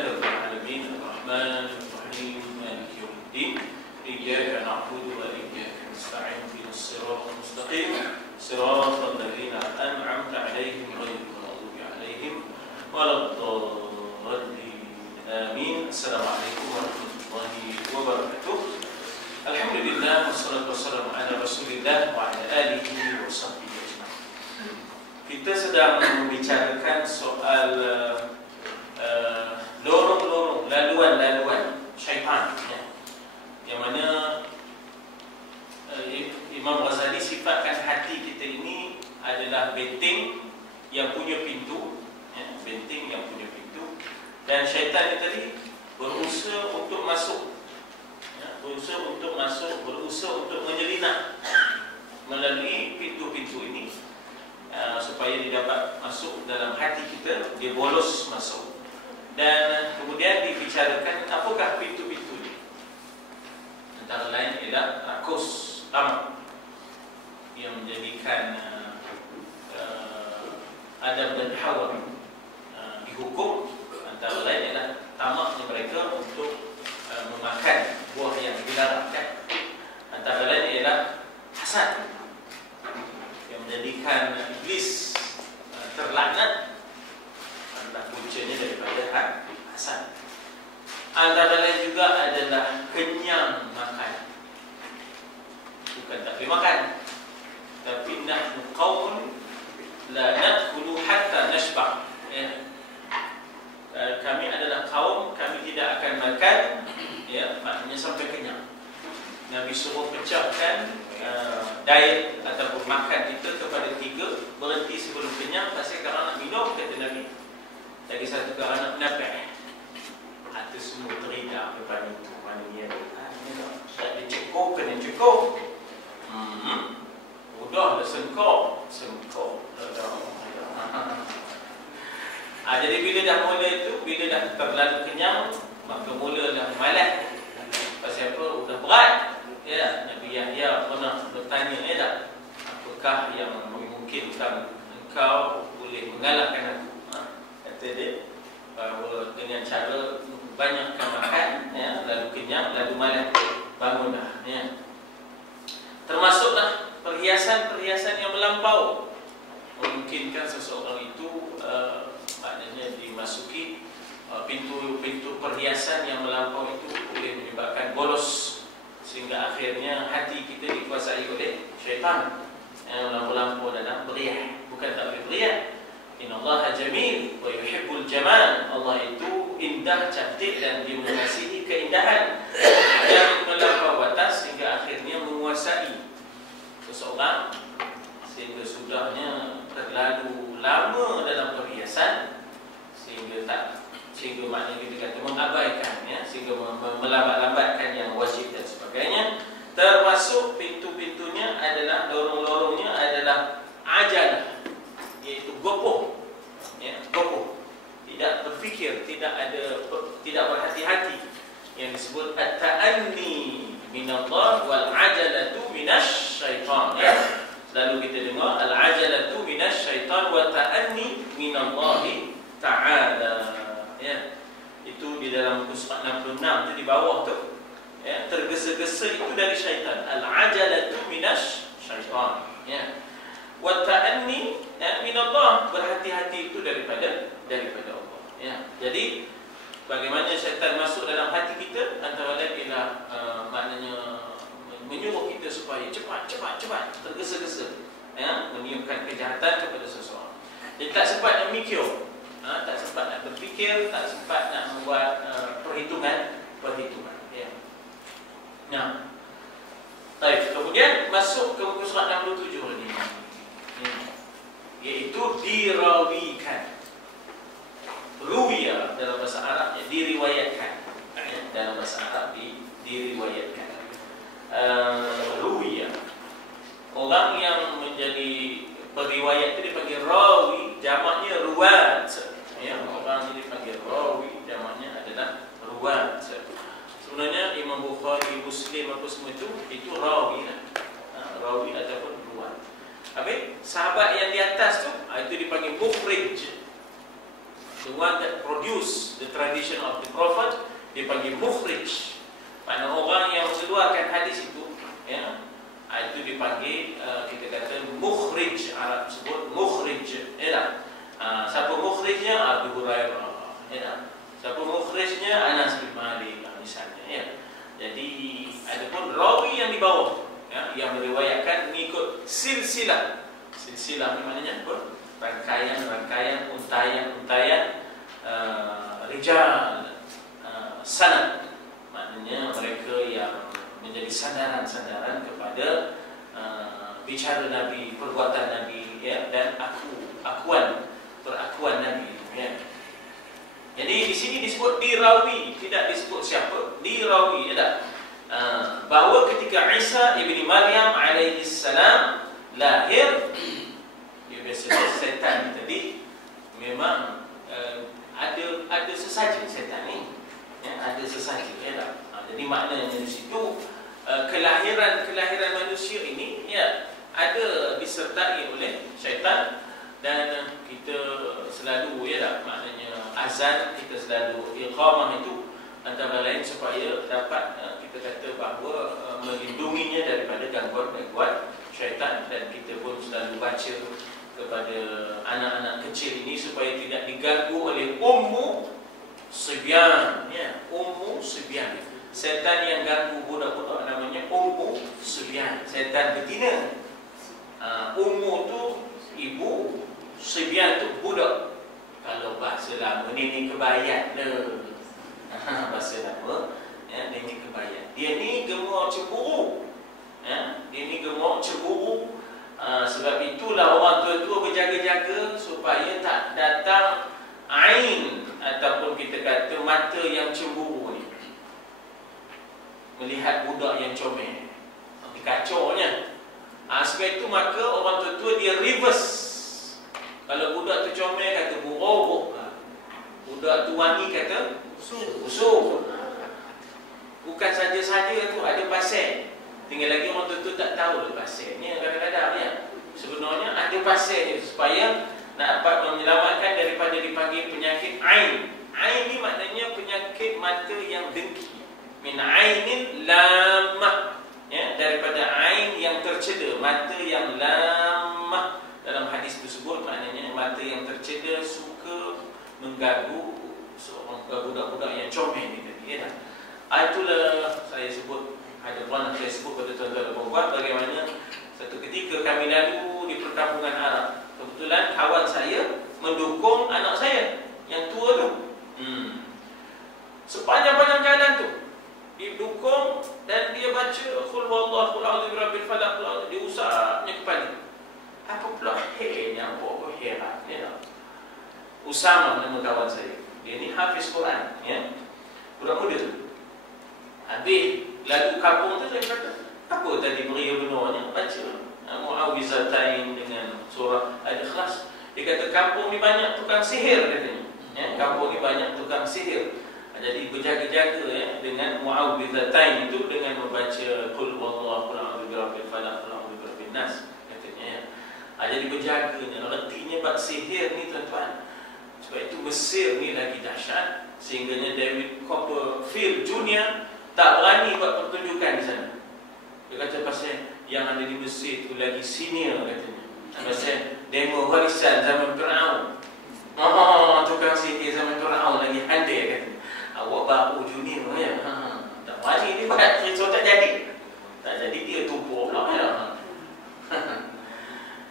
لله رب العالمين الرحمن الرحيم مالك يوم الدين إياك نعبد وإياك نستعين اهدنا الصراط المستقيم صراط الذين أنعمت عليهم غير المغضوب عليهم ولا الضالين آمين. السلام عليكم ورحمة الله وبركاته. Alhamdulillah wassalatu wassalamu ala Rasulillah wa ala alihi wa sahbihi ajma'in. Kita sedang membicarakan soal lorong-lorong, laluan-laluan syaitan, ya. Yang mana Imam Ghazali sifatkan hati kita ini adalah benteng yang punya pintu, ya, benteng yang punya pintu, dan syaitan itu tadi berusaha untuk masuk, ya, berusaha untuk masuk, berusaha untuk menyelinap melalui pintu-pintu ini, supaya dia dapat masuk dalam hati kita, dia bolos masuk. Dan kemudian dibicarakan apakah pintu-pintu ini. Antara lain ialah rakus, tamak, yang menjadikan Adam dan Hawa dihukum. Antara lain ialah tamaknya mereka untuk memakan buah yang dilarang. Antara lain ialah hasad, yang menjadikan iblis terlaknat. Adalah puncanya daripada hasad. Antara lain juga adalah kenyang makan. Bukan tak boleh makan, tapi nahnu qaumun la nadkhulu hatta nashba', ya. Kami adalah kaum, kami tidak akan makan, ya, maknanya sampai kenyang. Nabi suruh pecahkan diet ataupun makan itu kepada 3, berhenti sebelum kenyang. Pasal kalau nak minum, kata Nabi, lagi satu kalau nak menapih, itu semua teridak depan itu. Maknanya tak ada cukup, kena cukup. Udahlah sengkok. Jadi bila dah mula itu, bila dah terlalu kenyang, maka mulalah malas. Pasal apa? Sudah berat. Ya, Nabi Yahya pernah bertanya, tak, apakah yang memungkinkan engkau boleh mengalahkan aku? Kata dia, bahawa dengan cara banyakkan makan, ya, lalu kenyang, lalu malas, bangunlah, ya. Termasuklah perhiasan-perhiasan yang melampau memungkinkan seseorang itu maknanya dimasuki pintu-pintu perhiasan yang melampau itu boleh menyebabkan bolos, sehingga akhirnya hati kita dikuasai oleh syaitan yang melampau dalam beriah. Bukan tak boleh beriah. Innallaha jamil wa yuhibbul jamal. Allah itu indah, cantik, dan dia mengasihi keindahan. Yang melampau batas sehingga akhirnya menguasai seseorang, sehingga sudahnya terlalu lama dalam perhiasan, sehingga maknanya kita kata mengabaikan, ya, sehingga melambat-lambatkan yang wajib dan sebagainya. Termasuk pintu-pintunya adalah, lorong-lorongnya adalah ajalah, iaitu gopoh, ya, gopoh, tidak berfikir, tidak berhati-hati, yang disebut at-ta'anni minallah wal ajalatu minasy syaitan, ya. Lalu kita dengar al-ajalatu minasy syaitan wa ta'anni minallahi ta'ala, ya. Itu di dalam muka surat 66 tu di bawah tu, ya, tergesa-gesa itu dari syaitan. Al-ajalatu minasy syaitan, ya. Wa ta'anni minallah, berhati-hati itu daripada Allah, ya. Jadi bagaimana syaitan masuk dalam hati kita, antara lain ialah maknanya menyuruh kita supaya cepat, tergesa-gesa, ya, meniupkan kejahatan kepada seseorang. Dia tak sempat nak mikir, tak sempat nak berfikir, tak sempat nak membuat perhitungan, ya. Nah, baik, kemudian masuk ke muka surat 67 ini, ya, iaitu dirawikan. Ruwiya dalam bahasa Arabnya diriwayatkan, dalam bahasa Arab diriwayatkan. Ruwiya, orang yang menjadi periwayat itu dipanggil rawi, jamaknya ruwat, ya. Orang ini dipanggil rawi, jamaknya adalah ruwat. Sebenarnya Imam Bukhari, Muslim apa semua itu rawi, rawi ataupun ruwat. Habis sahabat yang di atas tu, itu dipanggil mukhrij, the one that produce the tradition of the Prophet, dipanggil mukhrij. Mana orang yang mengeluarkan hadis itu, ya, itu dipanggil kita kata mukhrij. Arab sebut mukhrij, ya. Siapa mukhrijnya? Abu Hurairah, ya. Siapa mukhrijnya? Anas bin Malik misalnya, ya. Jadi ada pun rawi yang di bawah, ya, yang meriwayatkan mengikut silsilah. Silsilah ni maknanya apa? Rangkaian, untayan rijal, sanad. Maknanya mereka yang menjadi sandaran-sandaran kepada bicara Nabi, perbuatan Nabi, ya, dan perakuan Nabi, ya. Jadi di sini disebut dirawi, tidak disebut siapa, dirawi, ya. Bahawa ketika Isa ibni Maryam alaihi salam lahir, dia biasanya setan tadi memang ada sesaja setan ni, ya, ada sesaja, ya. Jadi maknanya di situ kelahiran manusia ini, ya, ada disertai oleh syaitan. Dan kita selalu, ya, maknanya azan kita selalu iqamah itu antara lain supaya dapat kita kata bahawa melindunginya daripada gangguan syaitan. Dan kita pun selalu baca kepada anak-anak kecil ini supaya tidak diganggu oleh ummu sibyan, ya, ummu sibyan. Setan yang ganggu budak-budak namanya ummu sibyan, setan betina. Ummu tu ibu, sibyan tu budak. Kalau bahasa lama ni kebayat dah. Bahasa lama, ya, ni kebayat. Dia ni gemuk cemburu, ya, dia ni gemuk cemburu. Sebab itulah orang tua-tua berjaga-jaga supaya tak datang ain ataupun kita kata mata yang cemburu ni melihat budak yang comel. Kacaunya. Sebab itu maka orang tua-tua dia reverse. Kalau budak tu comel kata buruk, budak tu wangi kata busuk. Bukan saja-saja tu ada pasal. Tinggal lagi orang tua-tua tak tahu pasalnya kadang-kadang, ya. Sebenarnya ada pasalnya supaya nak dapat menyelamatkan daripada dipanggil penyakit ain. Ain ni maknanya penyakit mata yang dengki. Min ainin lamah, ya, daripada ain yang tercela, mata yang lamah. Dalam hadis tersebut maknanya mata yang tercela suka mengganggu seorang budak-budak yang comel ni tadi, ya. Itulah saya sebut, ada pernah saya sebut pada tuan-tuan dan puan-puan bagaimana satu ketika kami lalu di perkampungan Arab. Kebetulan kawan saya mendukung anak saya yang tua tu. Sepanjang-panjang jalan tu didukung dan dia baca qul huwallahu qul a'udzu birabbil falaq, dia usapnya kepala. Apa pula heran, apa heran, ya. Usama nama kawan saya. Dia ni hafiz Quran, ya. Budak muda. Habis lalu kampung tu saya kata, apa tadi beria benarnya? Baca Mu'awizatain dengan surah Al-Ikhlas. Dia kata kampung ni banyak tukang sihir katanya, ya. Kampung ni banyak tukang sihir. Jadi berjaga-jaga, ya, dengan Mu'awizatain itu, dengan membaca qul huwallahu qul birabbil falaq qul birabbin nas katanya, ya. Jadi berjaganya, retinya bab sihir ni, tuan-tuan. Sebab itu Mesir ni lagi dahsyat sehingganya David Copperfield Jr. tak berani buat pertunjukan di sana. Dia kata pasal yang ada di Mesir tu lagi senior katanya. Pasal demo warisan zaman Fir'aun. Tukang sihir zaman Fir'aun lagi handai katanya. Awak baru junior, ya. Tak berani dia buat cerita tak jadi. Tak jadi dia tumpuk pula, ya.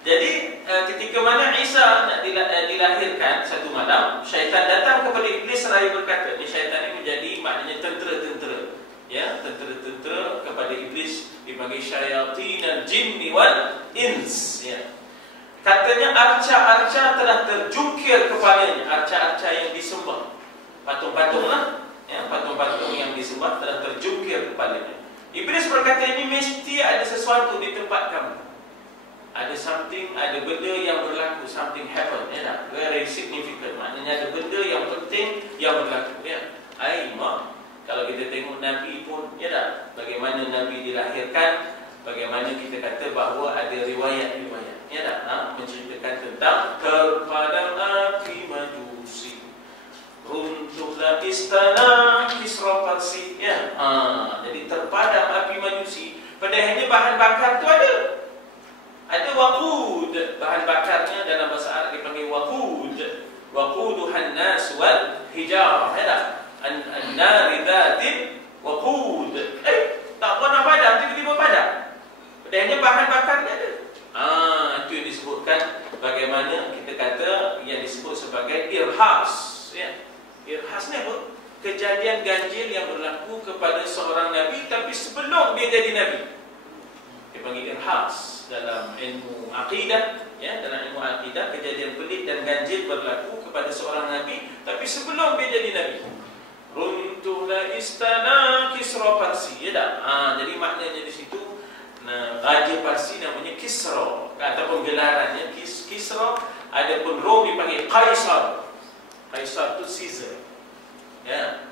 Jadi ketika mana Isa nak dilahirkan satu malam, syaitan datang kepada iblis seraya berkata, syaitan ini menjadi maknanya tentera-tentera, ya, tentera-tentera kepada iblis, dipanggil syayatinal jinni wal ins, ya. Katanya arca-arca telah terjungkir kepalanya, arca-arca yang disembah, patung-patung lah, ya, patung-patung yang disembah telah terjungkir kepalanya. Iblis berkata, ini mesti ada sesuatu di tempat kamu. Ada something, ada benda yang berlaku, something happen, ya, very significant. Maknanya ada benda yang penting yang berlaku, ya. Mak, kalau kita tengok Nabi pun, ya dah, bagaimana Nabi dilahirkan, bagaimana kita kata bahawa ada riwayat-riwayat, ya dah, menceritakan tentang terpadam api Majusi. runtuhlah istana Kisra Parsi, ya. Jadi terpadam api majusi. Padahal hanya bahan bakar tu ada waqud, bahan bakarnya dalam bahasa Arab dipanggil waqud. Waquduhan nas wal hijarah, ada an-nar dzatin waqud. Tak pernah padam, tiba-tiba padam. Padahal hanya bahan bakarnya ada. Itu yang disebutkan bagaimana kita kata yang disebut sebagai irhas, ya. Irhas ni apa? Kejadian ganjil yang berlaku kepada seorang nabi tapi sebelum dia jadi nabi. Dipanggil irhas dalam ilmu akidah, ya, dalam ilmu akidah kejadian pelik dan ganjil berlaku kepada seorang nabi tapi sebelum dia jadi nabi. Runtuhlah istana Kisra Parsi, ya tak? Jadi maknanya di situ Raja Parsi namanya Kisra ataupun gelarannya Kisra. Adapun Rom dipanggil Kaisar. Kaisar itu Caesar, ya.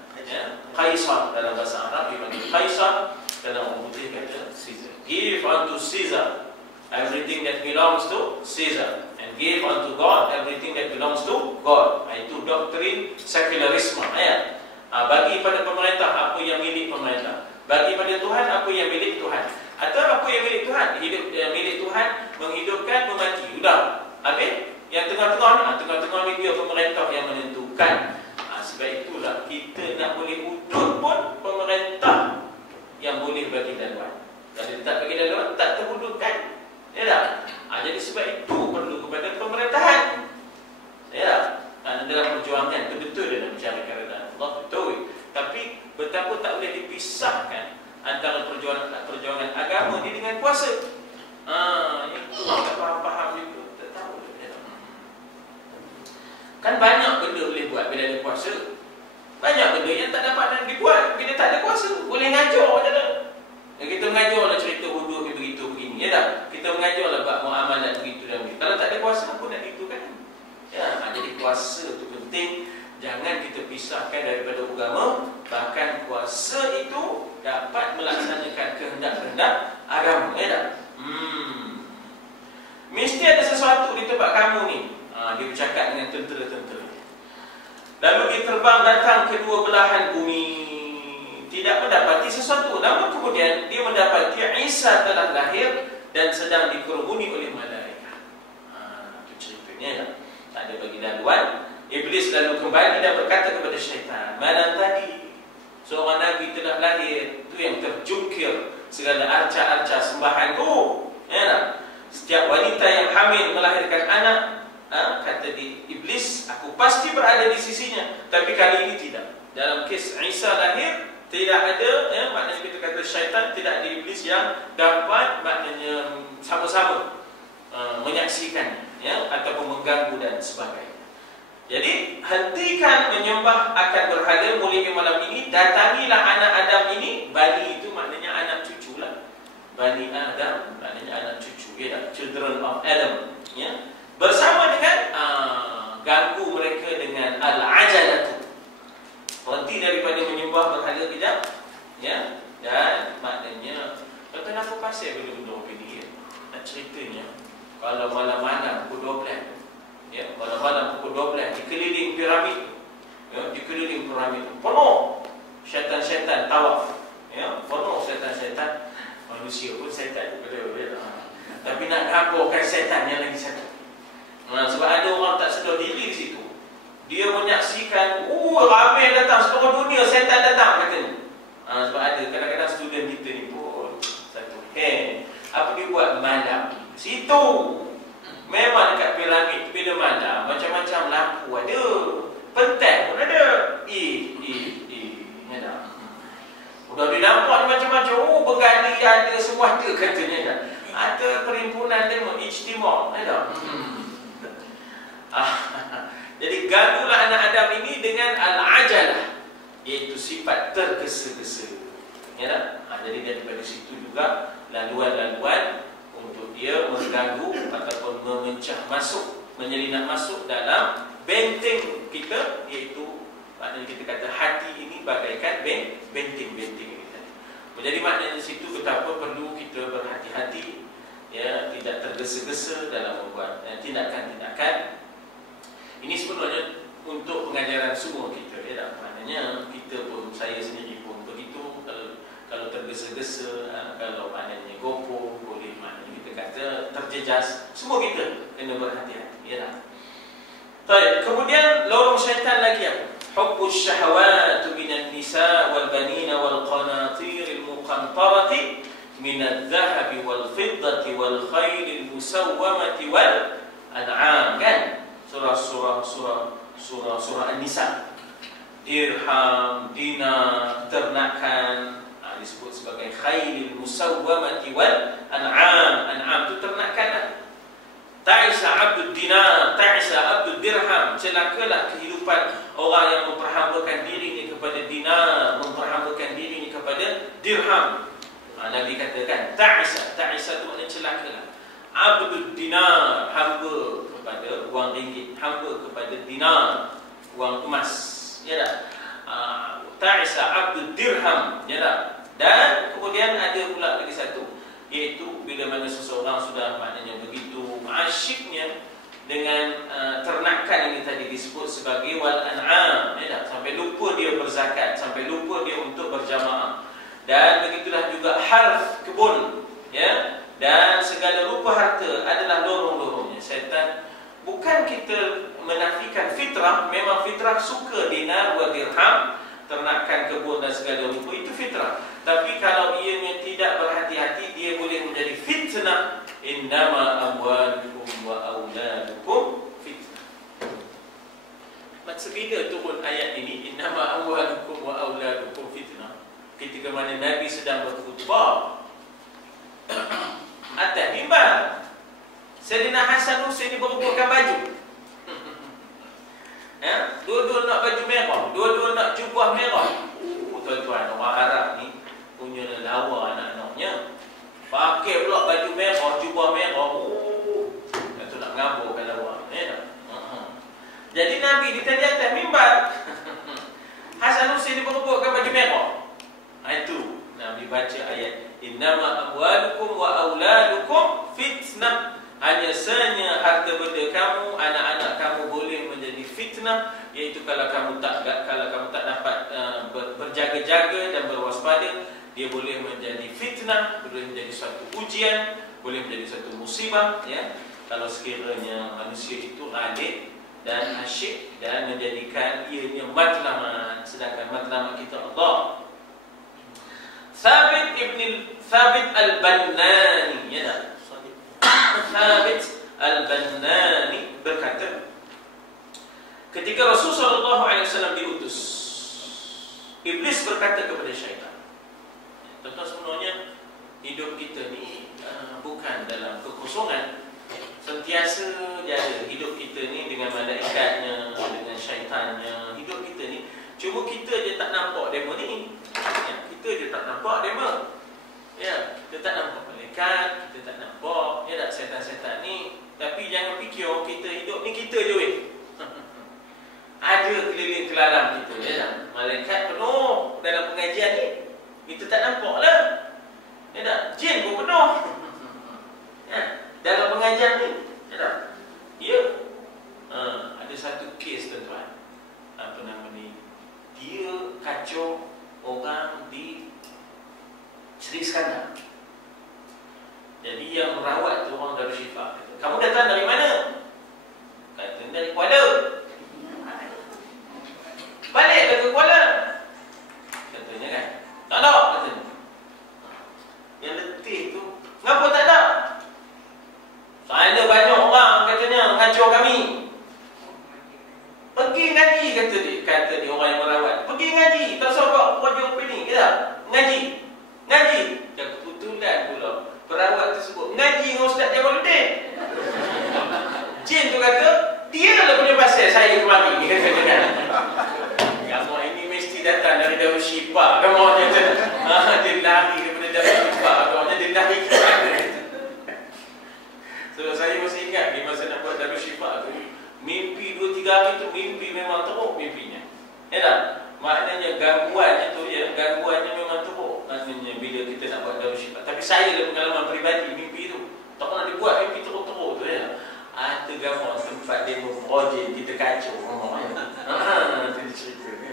Kaisar dalam bahasa Arab dipanggil Kaisar, dalam orang putih kata Caesar. Give unto Caesar everything that belongs to Caesar, and give unto God everything that belongs to God. Itu doktrin sekularisme, ya. Bagi pada pemerintah apa yang milik pemerintah, bagi pada Tuhan apa yang milik Tuhan. Atau apa yang milik Tuhan, hidup yang milik Tuhan, menghidupkan, memati. Sudah, habis. Yang tengah-tengah ni dia pemerintah yang menentukan. Sebab itulah kita nak boleh wujud pun pemerintah yang boleh bagi laluan. Kalau tak bagi laluan, tak terwujudkan, ya tak? Jadi sebab itu perlu kepada pemerintahan, ya tak? Dalam perjuangan betul dalam mencari keridaan Allah, betul. Tapi betapa tak boleh dipisahkan antara perjuangan agama ni dengan kuasa. Itu tak faham itu, tak tahu. Kan banyak benda boleh buat bila ada kuasa. Banyak benda yang tak dapat dibuat bila tak ada kuasa. Boleh ngajar je lah. Kita mengajar lah cerita wuduk begitu begini, ya tak? Kita mengajar lah buat muamalat begitu dan begitu. Kalau tak ada kuasa, apa nak itu kan? Ya, jadi kuasa itu penting. Jangan kita pisahkan daripada agama. Bahkan kuasa itu dapat melaksanakan kehendak-kehendak agama, ya tak? Mesti ada sesuatu di tempat kamu ni. Dia bercakap dengan tentera-tentera. Lalu dia terbang datang kedua belahan bumi, tidak mendapati sesuatu. Namun kemudian dia mendapati Isa telah lahir dan sedang dikerumuni oleh malaikat. Itu ceritanya, ya. Tak ada bagi laluan. Iblis lalu kembali dan berkata kepada syaitan, malam tadi seorang Nabi telah lahir. Itu yang terjungkir segala arca-arca sembahanku, ya. Setiap wanita yang hamil melahirkan anak, kata Iblis, aku pasti berada di sisinya. Tapi kali ini tidak. Dalam kes Isa lahir, tidak ada, ya, maknanya kita kata syaitan, tidak ada iblis yang dapat maknanya sama-sama menyaksikan, ya, ataupun mengganggu dan sebagainya. Jadi hentikan menyembah akan berhala mulai malam ini. Datangilah anak Adam ini. Bani itu maknanya anak cucu lah. Bani Adam maknanya anak cucu, ya, children of Adam, ya. Bersama dengan ganggu mereka dengan al-ajalatu. Berhenti daripada menyembah berhala kejap, ya. Dan maknanya kenapa pasal benda-benda begini, ya? Nak ceritanya, kalau malam-malam pukul 12, ya, malam-malam pukul 12 dikeliling piramid, ya, dikeliling piramid penuh syaitan-syaitan tawaf, ya, penuh syaitan-syaitan. Manusia pun syaitan, betul. Tapi nak gambarkan syaitan yang lagi satu. Sebab ada orang tak sedar diri di situ. Dia menyaksikan, ramai datang, seluruh dunia syaitan datang, katanya. Sebab ada kadang-kadang student kita ni pun satu apa dia buat malam situ. Memang dekat piramid bila malam macam-macam lampu ada, pentas pun ada. Udah dinampak macam-macam. Bergali ada, semua ada, katanya dah. Ada perhimpunan demo ijtima, ada. Jadi ganggulah anak Adam ini dengan al-ajalah, iaitu sifat tergesa-gesa, ya tak? Jadi daripada situ juga laluan-laluan untuk dia mengganggu ataupun memecah masuk, menyelinap masuk dalam benteng kita, iaitu maknanya kita kata hati ini bagaikan benteng-benteng ini tadi. Jadi maknanya di situ betapa perlu kita berhati-hati, ya, tidak tergesa-gesa dalam membuat tindakan-tindakan. Ini sebenarnya untuk pengajaran semua kita. ya tak? Maknanya kita pun, saya sendiri pun begitu. Kalau tergesa-gesa, kalau maknanya gopoh, boleh maknanya kita kata terjejas. Semua kita kena berhati-hati, ya tak? Baik, kemudian lorong syaitan lagi apa? Hubbus syahawat minan nisa wal banina wal qanatir al muqantarati min adh-dhahab wal fiddati wal khayl al musawwamati wal an'am, kan? Surah An-Nisa. Dirham, dinar, ternakan, disebut sebagai khayl al musawwamati wal an'am. An'am itu ternakan. Ta'isa abdul dinar, ta'isa abdul dirham. Celakalah kehidupan orang yang memperhambakan dirinya kepada dinar, memperhambakan dirinya kepada dirham. Nabi katakan ta'isa, ta'isa itu maknanya celakalah. Abdul dinar, hamba kepada wang ringgit, hamba kepada dinar, wang emas, ya tak? Ta'isa abdul dirham, ya tak? Dan kemudian ada pula lagi satu, iaitu bila mana seseorang sudah maknanya begitu asyiknya dengan ternakan ini tadi disebut sebagai wal an'am, ya tak? Sampai lupa dia berzakat, sampai lupa dia untuk berjamaah. Dan begitulah juga harf, kebun, ya, dan segala rupa harta adalah lorong-lorongnya syaitan. Bukan kita menafikan fitrah, memang fitrah suka dinar wa dirham, ternakan, kebun dan segala rupa, itu fitrah. Tapi kalau ianya tidak berhati-hati, dia boleh menjadi fitnah. Innama amwalukum wa auladukum fitnah. Maksud bila turun ayat ini, innama amwalukum wa auladukum fitnah? Ketika mana Nabi sedang berkhutbah atas mimbar, Sayyidina Hasan Husain berebutkan baju. Ya, dua-dua nak baju merah, dua-dua nak jubah merah. Tuan-tuan, orang Arab ni punya lawa anak-anaknya. Pakai pula baju merah, jubah merah. Itu nak ngaburkan lawa, ya. Jadi Nabi di atas mimbar, Hasan Husain berebutkan baju merah. Itu Nabi baca ayat innama amwalukum wa auladukum fitnah. Hanya sahaja harta benda kamu, anak-anak kamu boleh menjadi fitnah, iaitu kalau kamu tak dapat berjaga-jaga dan berwaspada, dia boleh menjadi fitnah, boleh menjadi suatu ujian, boleh menjadi suatu musibah, ya. Kalau sekiranya manusia itu alim dan asyik dan menjadikan ianya matlamat, sedangkan matlamat kita Allah. Thabit al-Bannani, ya tak? Thabit al-Bannani berkata, ketika Rasulullah SAW diutus, Iblis berkata kepada syaitan, tentu sebenarnya hidup kita ni bukan dalam kekosongan. Sentiasa jaga hidup kita ni dengan malaikatnya, dengan syaitannya. Hidup kita ni, cuma kita je tak nampak demo ni, ya, kita je tak nampak demo, ya, kita tak nampak malaikat, kita tak nampak, ya tak, setan-setan ni. Tapi jangan fikir kita hidup ni kita je weh. Ada keliling kelalang kita, ya tak? Malaikat penuh dalam pengajian ni, kita tak nampak lah, ya tak? Jin pun penuh, ya, dalam pengajian ni, ya tak? Ya, ada satu kes tuan-tuan, apa nama ni, dia kacau orang di Sri Iskandar. Jadi yang merawat tu orang Darul Syifa. Kamu datang dari mana? Kata dari Kuala. Balik ke Kuala. Katanya kan, tak ada, katanya. Yang letih tu, kenapa tak ada? Ada banyak orang katanya ngacau kami. Pergi ngaji, kata dia orang yang merawat. Pergi ngaji, tak sabar kerja apa ni, kita ngaji. Dan kebetulan pula perawat tersebut ngaji dengan Ustaz Jamaluddin. Jin tu kata, dia lah punya pasal saya kemari, dia kata kan. Kamu ini mesti datang dari Darul Syifa. Kamu kata, dia lari daripada Darul Syifa. Kamu dia lari ke mana? So saya masih ingat di masa nak buat Darul Syifa tu, mimpi 2-3 hari tu, mimpi memang teruk mimpinya. Ya tak? Maknanya gangguannya tu, ya, gangguannya memang teruk. Maknanya bila kita nak buat Darul Syifa. Tapi saya ada pengalaman peribadi mimpi tu. Tak pernah dibuat mimpi teruk-teruk tu, ya. Ada gambar tempat demo projek kita kacau. Itu cerita ni.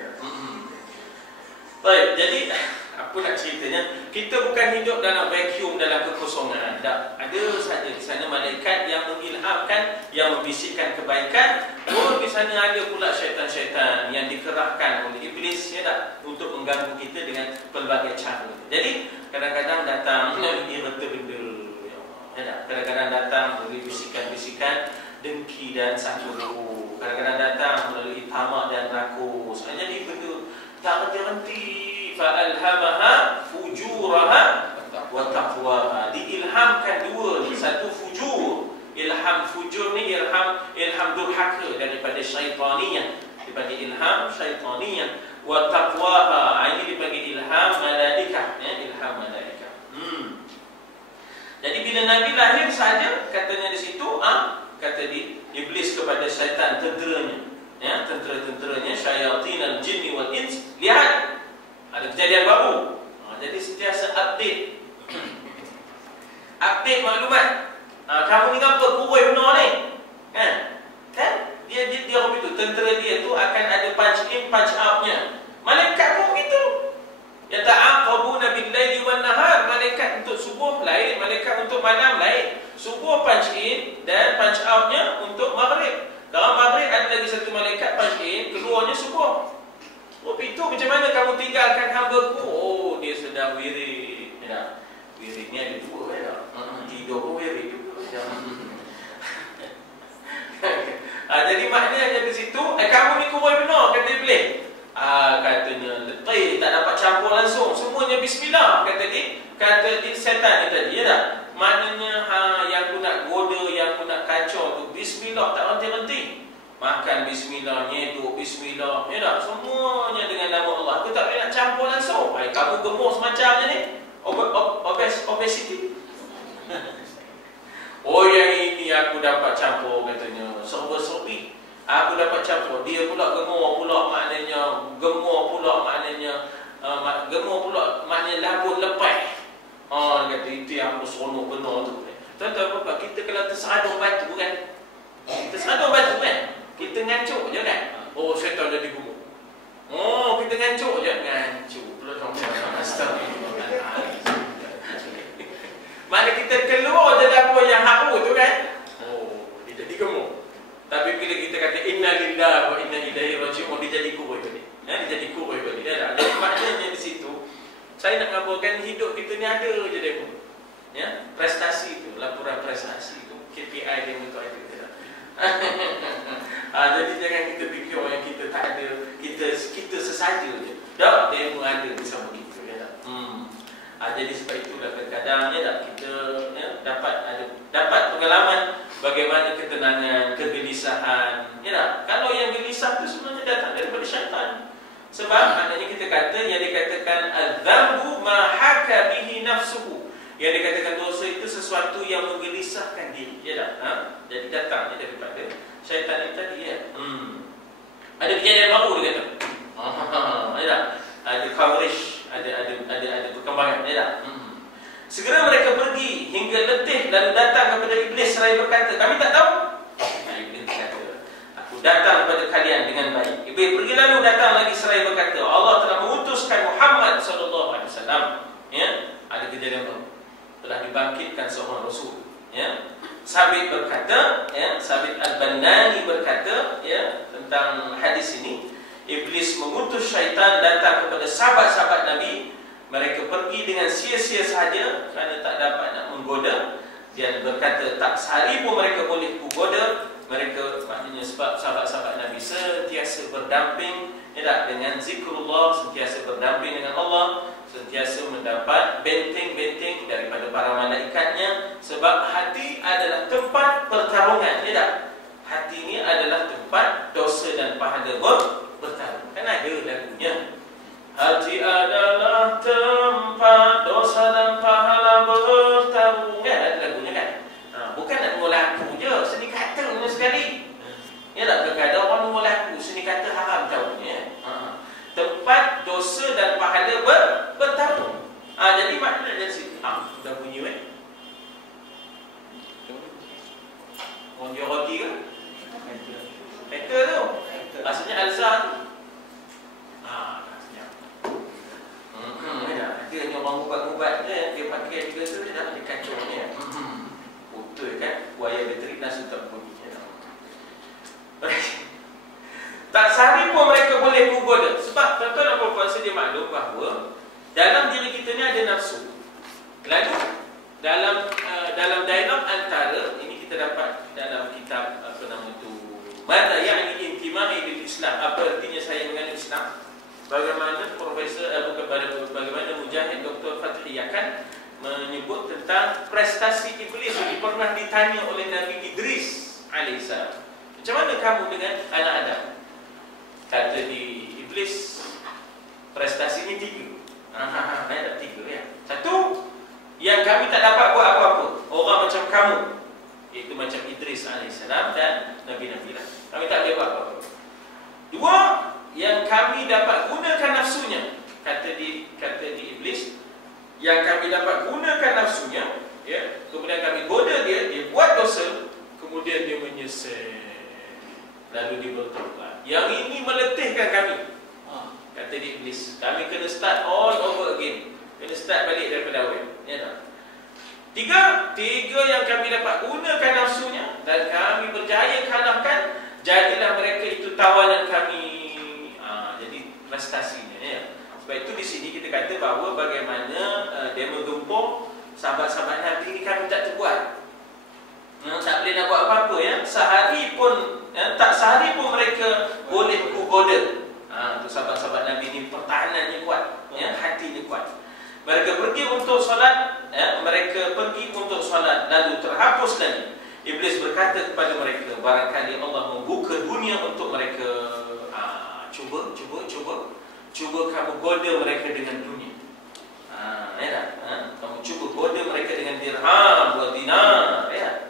Baik, jadi apa nak ceritanya? Kita bukan hidup dalam vacuum, dalam kekosongan. Tak ada saja di sana malaikat yang mengilhamkan, yang membisikkan kebaikan. Oh, di sana ada pula syaitan-syaitan yang dikerahkan oleh iblis, ya tak, untuk mengganggu kita dengan pelbagai cara. Jadi kadang-kadang datang irritable, ya tak? Kadang-kadang datang melalui bisikan-bisikan dengki dan sakulu. Kadang-kadang datang melalui tamak dan rakus. Jadi benda tak berhenti. Fa'alhamaha fujuraha wa taqwaha. Diilhamkan dua ni. Satu fujur. Ilham fujur ni ilham durhaka daripada syaitaniyah. Dipanggil ilham syaitaniyah. Wa taqwaha, ini dipanggil ilham malaikah, ya, ilham malaikah. Jadi bila Nabi lahir saja, katanya di situ, kata di iblis kepada syaitan tenteranya, ya, tentera-tenteranya, syayatin al-jinni wal ins, lihat ada kejadian baru. Jadi sentiasa update update maklumat. Kamu ni apa kurus benar ni, kan dia apa itu, tentera dia tu akan ada punch in punch out-nya. Malaikat pun begitu, yata'aqabuna bil-laili wan-nahar. Malaikat untuk subuh lain, malaikat untuk malam lain. Subuh punch in dan punch out-nya untuk maghrib. Kalau maghrib ada lagi satu malaikat punch in, keluarnya subuh. Oh, itu macam mana kamu tinggalkan hamba-Ku? Oh, dia sedang wirid. Ya, wirid ni ada dua, ya. Tidur pun wirid juga. Jadi maknanya di situ, kamu ni kurus benar, kata iblis. Katanya letih, tak dapat campur langsung, semuanya bismillah, kata dia setan ni tadi, ya tak? Maknanya yang aku nak goda, yang aku nak kacau tu bismillah, tak henti-henti. Makan bismillah, nyeduk bismillah, ya tak? Semuanya dengan nama Allah. Aku tak boleh nak campur langsung. Kamu gemuk semacamnya ni, obesity. Oh, yang ini aku dapat campur, katanya serba-serbi. Aku dapat campur. Dia pula gemuk pula, maknanya gemuk pula, maknanya gemuk pula, maknanya labut lepas. Dia kata itu yang aku seronok benar tu. Tuan-tuan apa? Kita kalau tersadung batu kan, kita ngancuk je kan. Oh, syaitan jadi gemuk. Oh, kita ngancuk je. Ngancuk pula tuan-tuan. Astagfirullah. Mana kita keluar je dapur yang haru tu kan. Oh, dia jadi gemuk. Tapi bila kita kata inna lillahi wa inna ilaihi raji'un, dia jadi kurus tadi. Dia jadi kurus tadi. Jadi maknanya di situ saya nak ngabarkan hidup kita ni ada je demo. Ya, prestasi tu, laporan prestasi tu, KPI dia untuk itu kita. Jadi jangan kita fikir yang kita tak ada, kita sesaja je. Dak, dia pun ada bersama kita, ya tak? Jadi sebab itulah kadang-kadang kita dapat pengalaman bagaimana ketenangan, kegelisahan, ya tak? Kalau yang gelisah tu sebenarnya datang daripada syaitan. Sebab maknanya kita kata yang dikatakan adzambu ma haka bihi nafsuhu. Yang dikatakan dosa itu sesuatu yang menggelisahkan diri, ya tak? Jadi datang daripada syaitan itu tadi, ya. Ada kejadian baru dia kata. Ya tak? Ada coverage, ada perkembangan, ya tak? Segera mereka pergi hingga letih, lalu datang kepada iblis seraya berkata, kami tak tahu. Iblis berkata, aku datang kepada kalian dengan baik. Iblis pergi lalu datang lagi seraya berkata, Allah telah mengutuskan Muhammad SAW. Ya, ada kejadian baru. Telah dibangkitkan seorang Rasul. Ya, Sabit berkata, ya, Sabit Al-Bandani berkata, ya, tentang hadis ini, iblis mengutus syaitan datang kepada sahabat-sahabat Nabi. Mereka pergi dengan sia-sia sahaja kerana tak dapat nak menggoda. Dan berkata tak sehari pun mereka boleh kugoda. Mereka maknanya sebab sahabat-sahabat Nabi sentiasa berdamping, ya tak, dengan zikrullah, sentiasa berdamping dengan Allah, sentiasa mendapat benteng-benteng daripada para malaikatnya. Sebab hati adalah tempat pertarungan, ya tak? Hati ini adalah tempat dosa dan pahala bertarung. Kan ada lagunya, hati adalah tempat dosa dan pahala bertarung. Ada lagunya kan? Bukan nak mengolah lagu je, seni katanya sekali. Ya tak? Kadang-kadang orang mengolah lagu, seni kata haram tahunya. Tempat dosa dan pahala bertarung. Jadi maknanya dari situ. Dah bunyi kan? Orang jual roti ke? Hacker tu. Maksudnya Alza tu. orang ubat-ubat dia pakai juga tu, dia dah kacau ni. Betul kan? Wayar bateri langsung tak bunyi. Tak sehari pun mereka boleh menggoda. Sebab tuan-tuan dan puan-puan sedia maklum bahawa dalam diri kita ni ada nafsu. Lalu dalam dialog antara ini kita dapat dalam kitab apa nama tu, Mada ya'ni intimai bil Islam, apa artinya saya mengenal Islam. Bagaimana bagaimana Mujahid Dr. Fathi akan menyebut tentang prestasi iblis. Dia pernah ditanya oleh Nabi Idris alaihissalam, macam mana kamu dengan anak Adam? Kata di iblis, prestasinya 3. Ada 3 ya. Satu, yang kami tak dapat buat apa-apa, orang macam kamu, iaitu macam Idris alaihissalam dan Nabi-Nabi lah. Kami tak boleh buat apa-apa. 2, yang kami dapat gunakan nafsunya. Kata di iblis, yang kami dapat gunakan nafsunya, ya, kemudian kami goda dia buat dosa, kemudian dia menyesal, lalu dia bertobat. Yang ini meletihkan kami. Kata di iblis, kami kena start all over again. Kena start balik daripada awal. Ya tak? 3 yang kami dapat gunakan nafsunya dan kami berjaya kalahkan, jadilah mereka itu tawanan kami. Jadi prestasinya, ya. Sebab itu di sini kita kata bahawa bagaimana dia menggempur sahabat-sahabat Nabi ini kami tak terbuat. Tak boleh nak buat apa-apa, ya. Sehari pun, tak sehari pun mereka boleh kugoda. Itu sahabat-sahabat Nabi ini pertahanannya kuat, ya, hatinya kuat. Mereka pergi untuk solat, mereka pergi untuk solat, lalu terhapuskan. Iblis berkata kepada mereka, barangkali Allah membuka dunia untuk mereka. Cuba kamu goda mereka dengan dunia. Kamu cuba goda mereka dengan dirham, buat dinar, ya.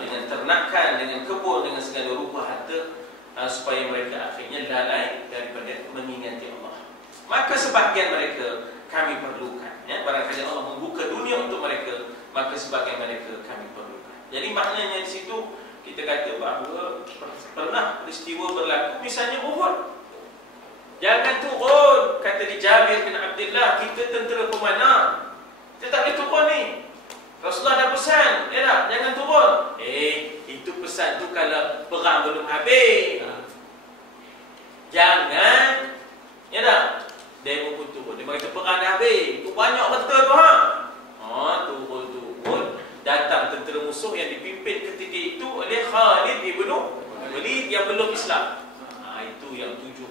Dengan ternakan, dengan kebun, dengan segala rupa harta, supaya mereka akhirnya lalai daripada mengingati Allah. Maka sebahagian mereka kami perlukan, ya. Barangkali Allah membuka dunia untuk mereka, maka sebahagian mereka kami perlukan. Jadi maknanya di situ kita kata bahawa pernah peristiwa berlaku, misalnya Uhud. Jangan turun, kata di Jabir bin Abdullah, kita tentera pemanah, kita tak boleh turun ni. Rasulullah dah pesan, ya tak? Jangan turun. Itu pesan tu kalau perang belum habis. Jangan, ya tak? Demo pun turun. Dia kata perang dah habis. Itu banyak betul tu, turun. Datang tentera musuh yang dipimpin ketika itu oleh Khalid ibn Walid yang belum Islam. Itu yang 70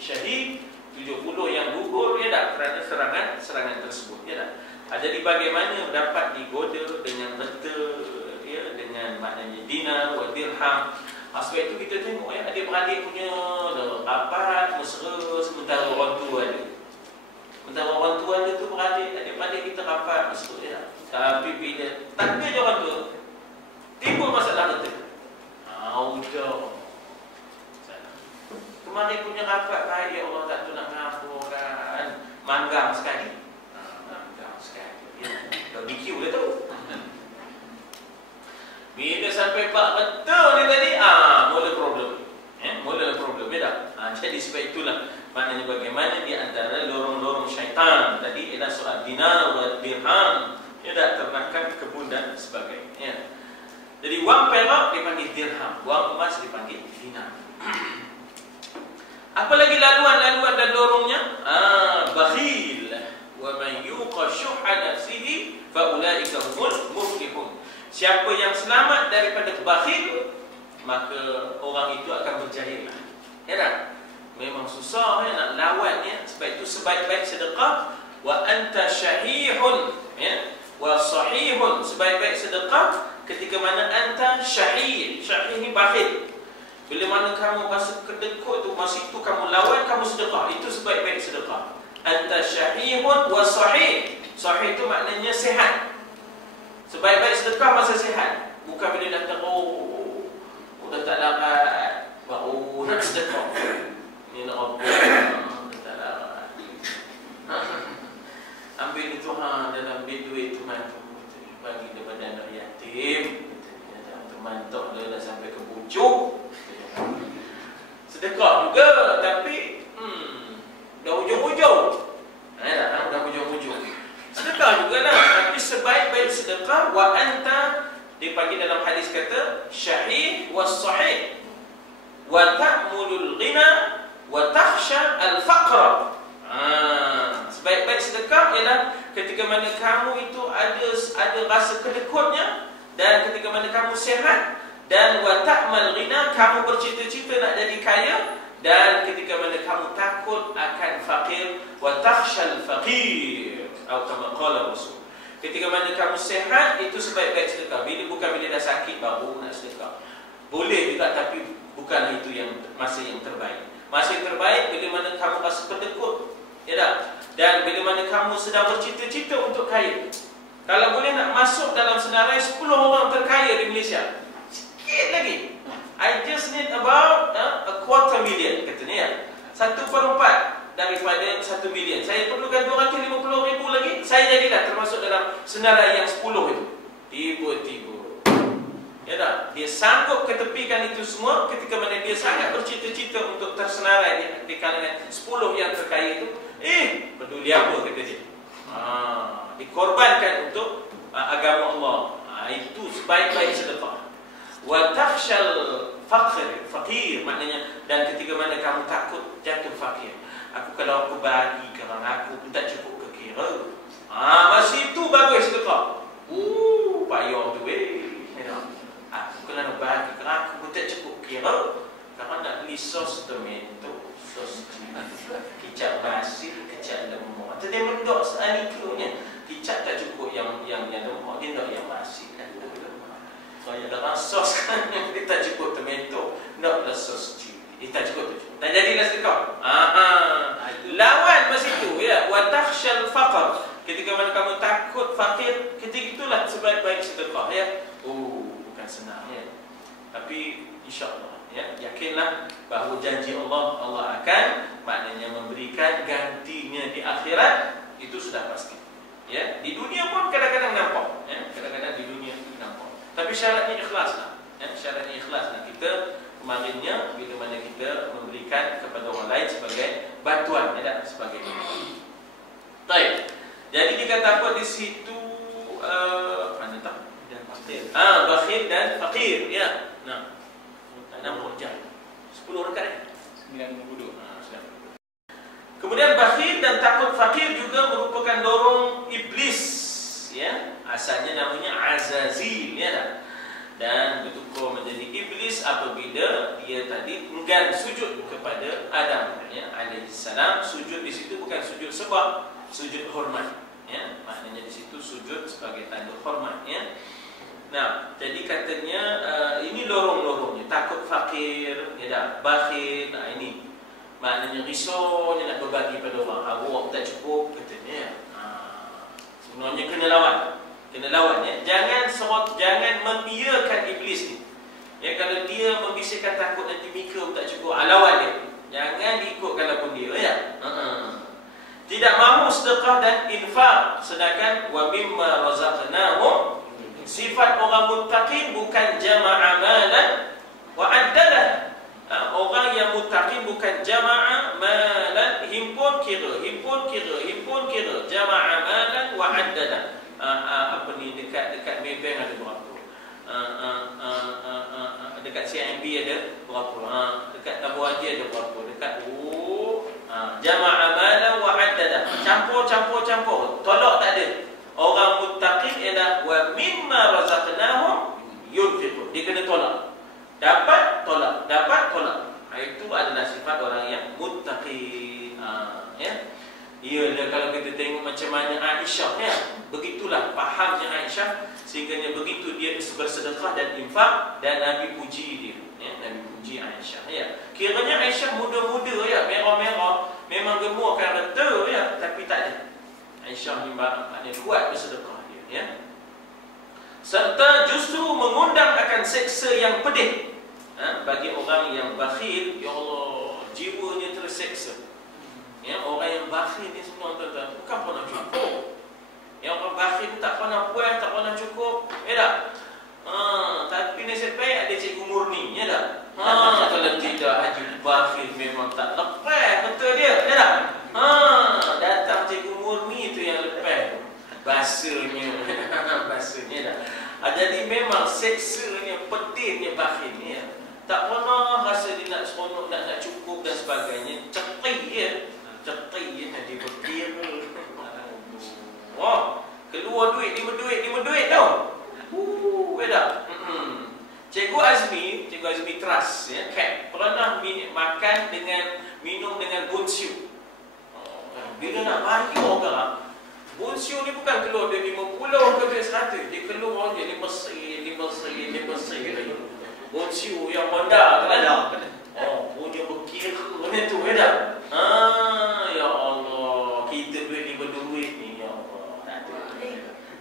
syahid, 70 yang gugur, ya tak? Kerana serangan tersebut, ya tak? Jadi bagaimana dapat digoda dengan betul, ya, dengan maknanya dinar wa dirham. Sebab itu kita tengok, ya, adik-beradik punya rapat, mesra, sementara orang tua ada. Sementara orang tua ada tu beradik, adik-beradik kita rapat, mesra, ya. Tapi bila tak ada je orang tua, timbul masalah betul. Udah. Kemarin punya rapat baik, ya Allah, tak tu nak mengampurkan. Manggang sekali. BQ dia tu. Bila sampai bak betul ni tadi, mula problem. Mula problem, ya tak? Jadi sebab itulah maknanya bagaimana di antara lorong-lorong syaitan tadi ialah soal dinar wa dirham, ya tak? Ternakan, kebun dan sebagainya. Jadi wang perak dipanggil dirham, wang emas dipanggil dinar. Apalagi laluan-laluan dan lorongnya? Bakhil. Wa man yuqa syuhha nafsihi fa ulaika humul muflihun. Siapa yang selamat daripada bakhil, maka orang itu akan berjaya. Ya tak? Memang susah, ya, nak lawannya. Sebab itu sebaik-baik sedekah wa anta syahihun, ya, wa sahihun. Sebaik-baik sedekah ketika mana anta syahih. Syahih ni bakhil. Bila mana kamu masa kedekut tu, masa itu kamu lawan, kamu sedekah. Itu sebaik-baik sedekah. Anta syahihun wa sahih. Sahih itu maknanya sihat. Sebaik-baik sedekah masa sihat. Bukan bila dah teruk, dah tak larat, baru nak sedekah. Ini nak apa? Dah tak larat. Ambil itu, dalam ambil duit tu mantu, bagi daripada anak yatim. Termantok dia dah sampai ke pucuk. Sedekah juga, tapi dah hujung-hujung. Dah hujung-hujung. bersedekah wa anta, dibagi dalam hadis kata syahih was sahih, wa ta'mulul ghina wa takhsha al-faqra. Sebaik-baik sedekah ialah ketika mana kamu itu ada rasa kedekutnya, dan ketika mana kamu sehat, dan wa ta'mal ghina, kamu bercita-cita nak jadi kaya, dan ketika mana kamu takut akan fakir, wa takhshal faqir atau kama qala Rasul. Ketika mana kamu sehat, itu sebaik-baik sedekah. Bukan bila dah sakit baru nak sedekah. Boleh juga, tapi bukan itu yang masa yang terbaik. Masa yang terbaik bila mana kamu rasa kedekut, ya tak? Dan bila mana kamu sedang bercita-cita untuk kaya. Kalau boleh nak masuk dalam senarai 10 orang terkaya di Malaysia, sikit lagi, I just need about a quarter million, katanya ya, 1/4 daripada 1 million. Saya perlukan 250,000 lagi, saya jadilah termasuk dalam senarai yang 10 itu. Tiba-tiba, ya tak? Dia sanggup ketepikan itu semua ketika mana dia sangat bercita-cita untuk tersenarai di kalangan 10 yang terkaya itu. Peduli apa, kata dia. Dikorbankan untuk agama Allah. Itu sebaik-baik sedekah. Wa takhshal faqir, maknanya, dan ketika mana kamu takut jatuh fakir. Kalau aku bagi kerana aku pun tak cukup ke kira. Masih itu bagus sedekah. Payah tu aku kalau nak bagi kerana aku pun tak cukup kira, kerana nak beli sos tomato, sos kicap masin, kicap lemak. Jadi dia mendok seanikunya. Kicap tak cukup yang lemak, dia nak yang masin. Saya dalam sos kan dia tak cukup tomato, naklah sos cili. Tak cukup tu. Tak jadilah sedekah. Lawan masa itu, ya, wa takhshal faqr. Ketika mana kamu takut fakir, ketika itulah sebaik-baik sedekah, ya. Bukan senang, ya. Tapi insya-Allah, ya, yakinlah bahawa janji Allah akan, maknanya memberikan gantinya di akhirat, itu sudah pasti. Ya, di dunia pun kadang-kadang nampak, ya, kadang-kadang di dunia nampak. Tapi syaratnya ikhlaslah, ya, syaratnya ikhlaslah. Kita kemarinnya bila mana kita memberikan kepada orang lain sebagai bantuan, ya, sebagai ini. Baik. Jadi dikata apa di situ, mana tak? Dan fakir. Bakhil dan fakir, ya. Nah. 60 jam. 10 rakaat. 92. Kemudian bakhil dan takut fakir juga merupakan dorong iblis, ya. Asalnya namanya Azazil, ya. Dan bertukar menjadi iblis apabila dia tadi enggan sujud kepada Adam, ya, alaihissalam. Sujud di situ bukan sujud sebab, sujud hormat, ya. Maknanya di situ sujud sebagai tanda hormat, ya. Nah, jadi katanya ini lorong-lorongnya, takut fakir, ya dah, bakhil. Ini maknanya risaunya nak berbagi pada orang. Awak tak cukup, katanya. Sebenarnya kena lawan, ya. Jangan membiarkan iblis ni. Ya, kalau dia membisikkan takut nanti mikir tak cukup, lawan dia. Jangan diikutkan lapun dia, ya. Tidak mahu sedekah dan infak, sedangkan wa mimma razaqnahum. Sifat orang muttaqin bukan jama'a malan wa addadah. Orang yang muttaqin bukan jama'a malan, himpun kira, jama'a malan wa addadah. Apa ni, dekat Maybank ada berapa? Dekat CIMB ada berapa? Dekat Tabung Haji ada berapa? Dekat jama'a malan wa addadah. Campur. Tolak tak ada. Orang muttaqin ialah wa mimma razaqnahum yunfiqun. Dia kena tolak. Dapat, tolak. Itu adalah sifat orang yang muttaqin. Ya. Ialah kalau kita tengok macam mana Aisyah, ya. Begitulah fahamnya Aisyah, sehingga begitu dia bersedekah dan infak, dan Nabi puji dia, ya. Nabi puji Aisyah, ya. Kiranya Aisyah muda-muda, ya, merah-merah, memang gemuk kan rata, ya, tapi tak ada. Aisyah ni maknanya kuat bersedekah dia, ya. Serta justru mengundang akan seksa yang pedih, bagi orang yang bakhil. Ya Allah, jiwanya terseksa, ya. Orang yang bakhil ni semua tuan-tuan bukan pernah cukup. Yang orang bakhil tak pernah puas, tak pernah cukup, ya tak? Tapi nasib baik ada cikgu murni, ya tak? Kalau tidak, haji bakhil memang tak lepas, betul dia, ya tak? Datang cikgu murni tu yang lepas, bahasanya dah. Jadi memang seksanya, pedihnya bakhil ni ya. Tak pernah rasa dia nak seronok, nak cukup dan sebagainya. Cekai ya. Cekai ya, nanti berkira. Wah, keluar duit, lima duit tau. Beda. Cikgu Azmi Trust ya, Cap, pernah minum dengan bonsiu. Bila nak bayar kan, bonsiu ni bukan keluar duit 50 ke duit 100, dia keluar je 5 sen. Bonsiu yang Honda kan. Punya berkira macam tu beda. Ya Allah, kita duit 5 duit ni ya Allah.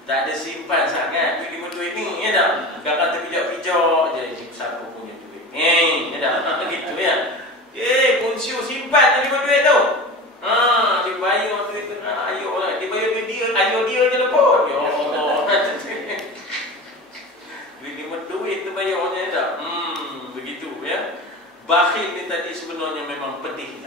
Tak ada simpan sangat duit 5 duit ni ya dah. Kadang terpijak-pijak je siapa punya duit. Ya dah gitu ya. Bonsiu simpan je 5 duit tu. Dia bayar duit kena ayuk lah. Dia bayar duit dia, ayuk dia je lah pun. Ya Allah. Duit 5 duit tu bayarnya tak? Begitu ya. Bakhil ni tadi sebenarnya memang pedih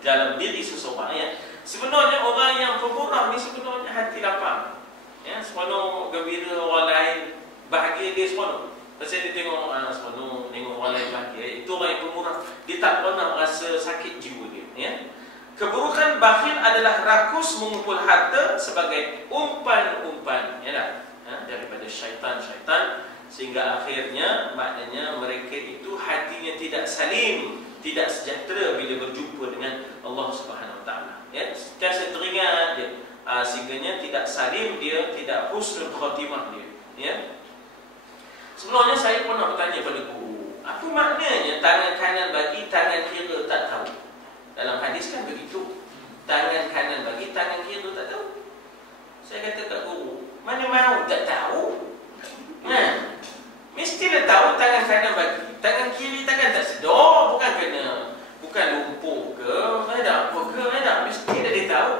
dalam diri seseorang ya. Sebenarnya orang yang pemurah ni sebenarnya hati lapang. Ya, seronok gembira orang lain, bahagia dia seronok. Pasal dia tengok seronok, tengok orang lain bahagia. Itu orang yang pemurah. Dia tak pernah merasa sakit jiwa dia ya. Keburukan bakhil adalah rakus mengumpul harta sebagai umpan-umpan ya daripada syaitan-syaitan, sehingga akhirnya maknanya mereka itu hatinya tidak salim, tidak sejahtera bila berjumpa dengan Allah Subhanahu Wa Taala ya. Sentiasa teringat dia, sehingga tidak salim dia, tidak husnul khatimah dia ya. Sebenarnya saya pernah bertanya pada guru, apa maknanya tangan kanan bagi, tangan kiri tak tahu? Dalam hadis kan begitu, tangan kanan bagi, tangan kiri tak tahu. Saya kata kat guru, mana mau tak tahu? Mestilah tahu tangan kanan bagi, tangan kiri takkan tak sedar. Bukan lumpur ke, ada apa ke, ada mesti dah dia tahu.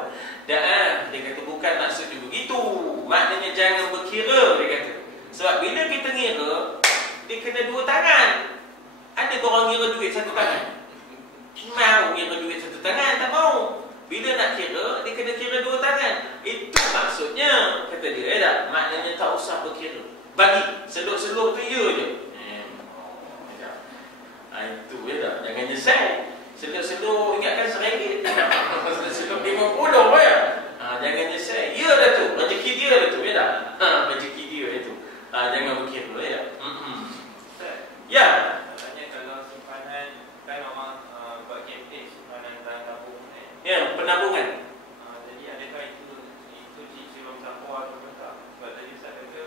Dan dia kata bukan maksudnya begitu. Maknanya jangan berkira, dia kata. Sebab bila kita ngira, dia kena 2 tangan. Ada orang ngira duit 1 tangan? Mau ngira duit 1 tangan? Tak mau. Bila nak kira, dia kena kira 2 tangan. Itu maksudnya, kata dia tak? Maknanya tak usah berkira. Bagi, seluk-seluk tu ya je. Itu ya tak? Jangan nyesal. Seluk-seluk ingatkan RM1. Seluk 50 ya. Jangan nyesal. Ya dah tu, rezeki dia dah tu ya tak? Rezeki dia itu. Jangan berkira ya. Ya. Katanya kalau simpanan kan orang buat campaign simpanan tabung ni. Ya, penabungan. Jadi adakah itu sebelum tapua atau tak? Sebab tadi Ustaz kata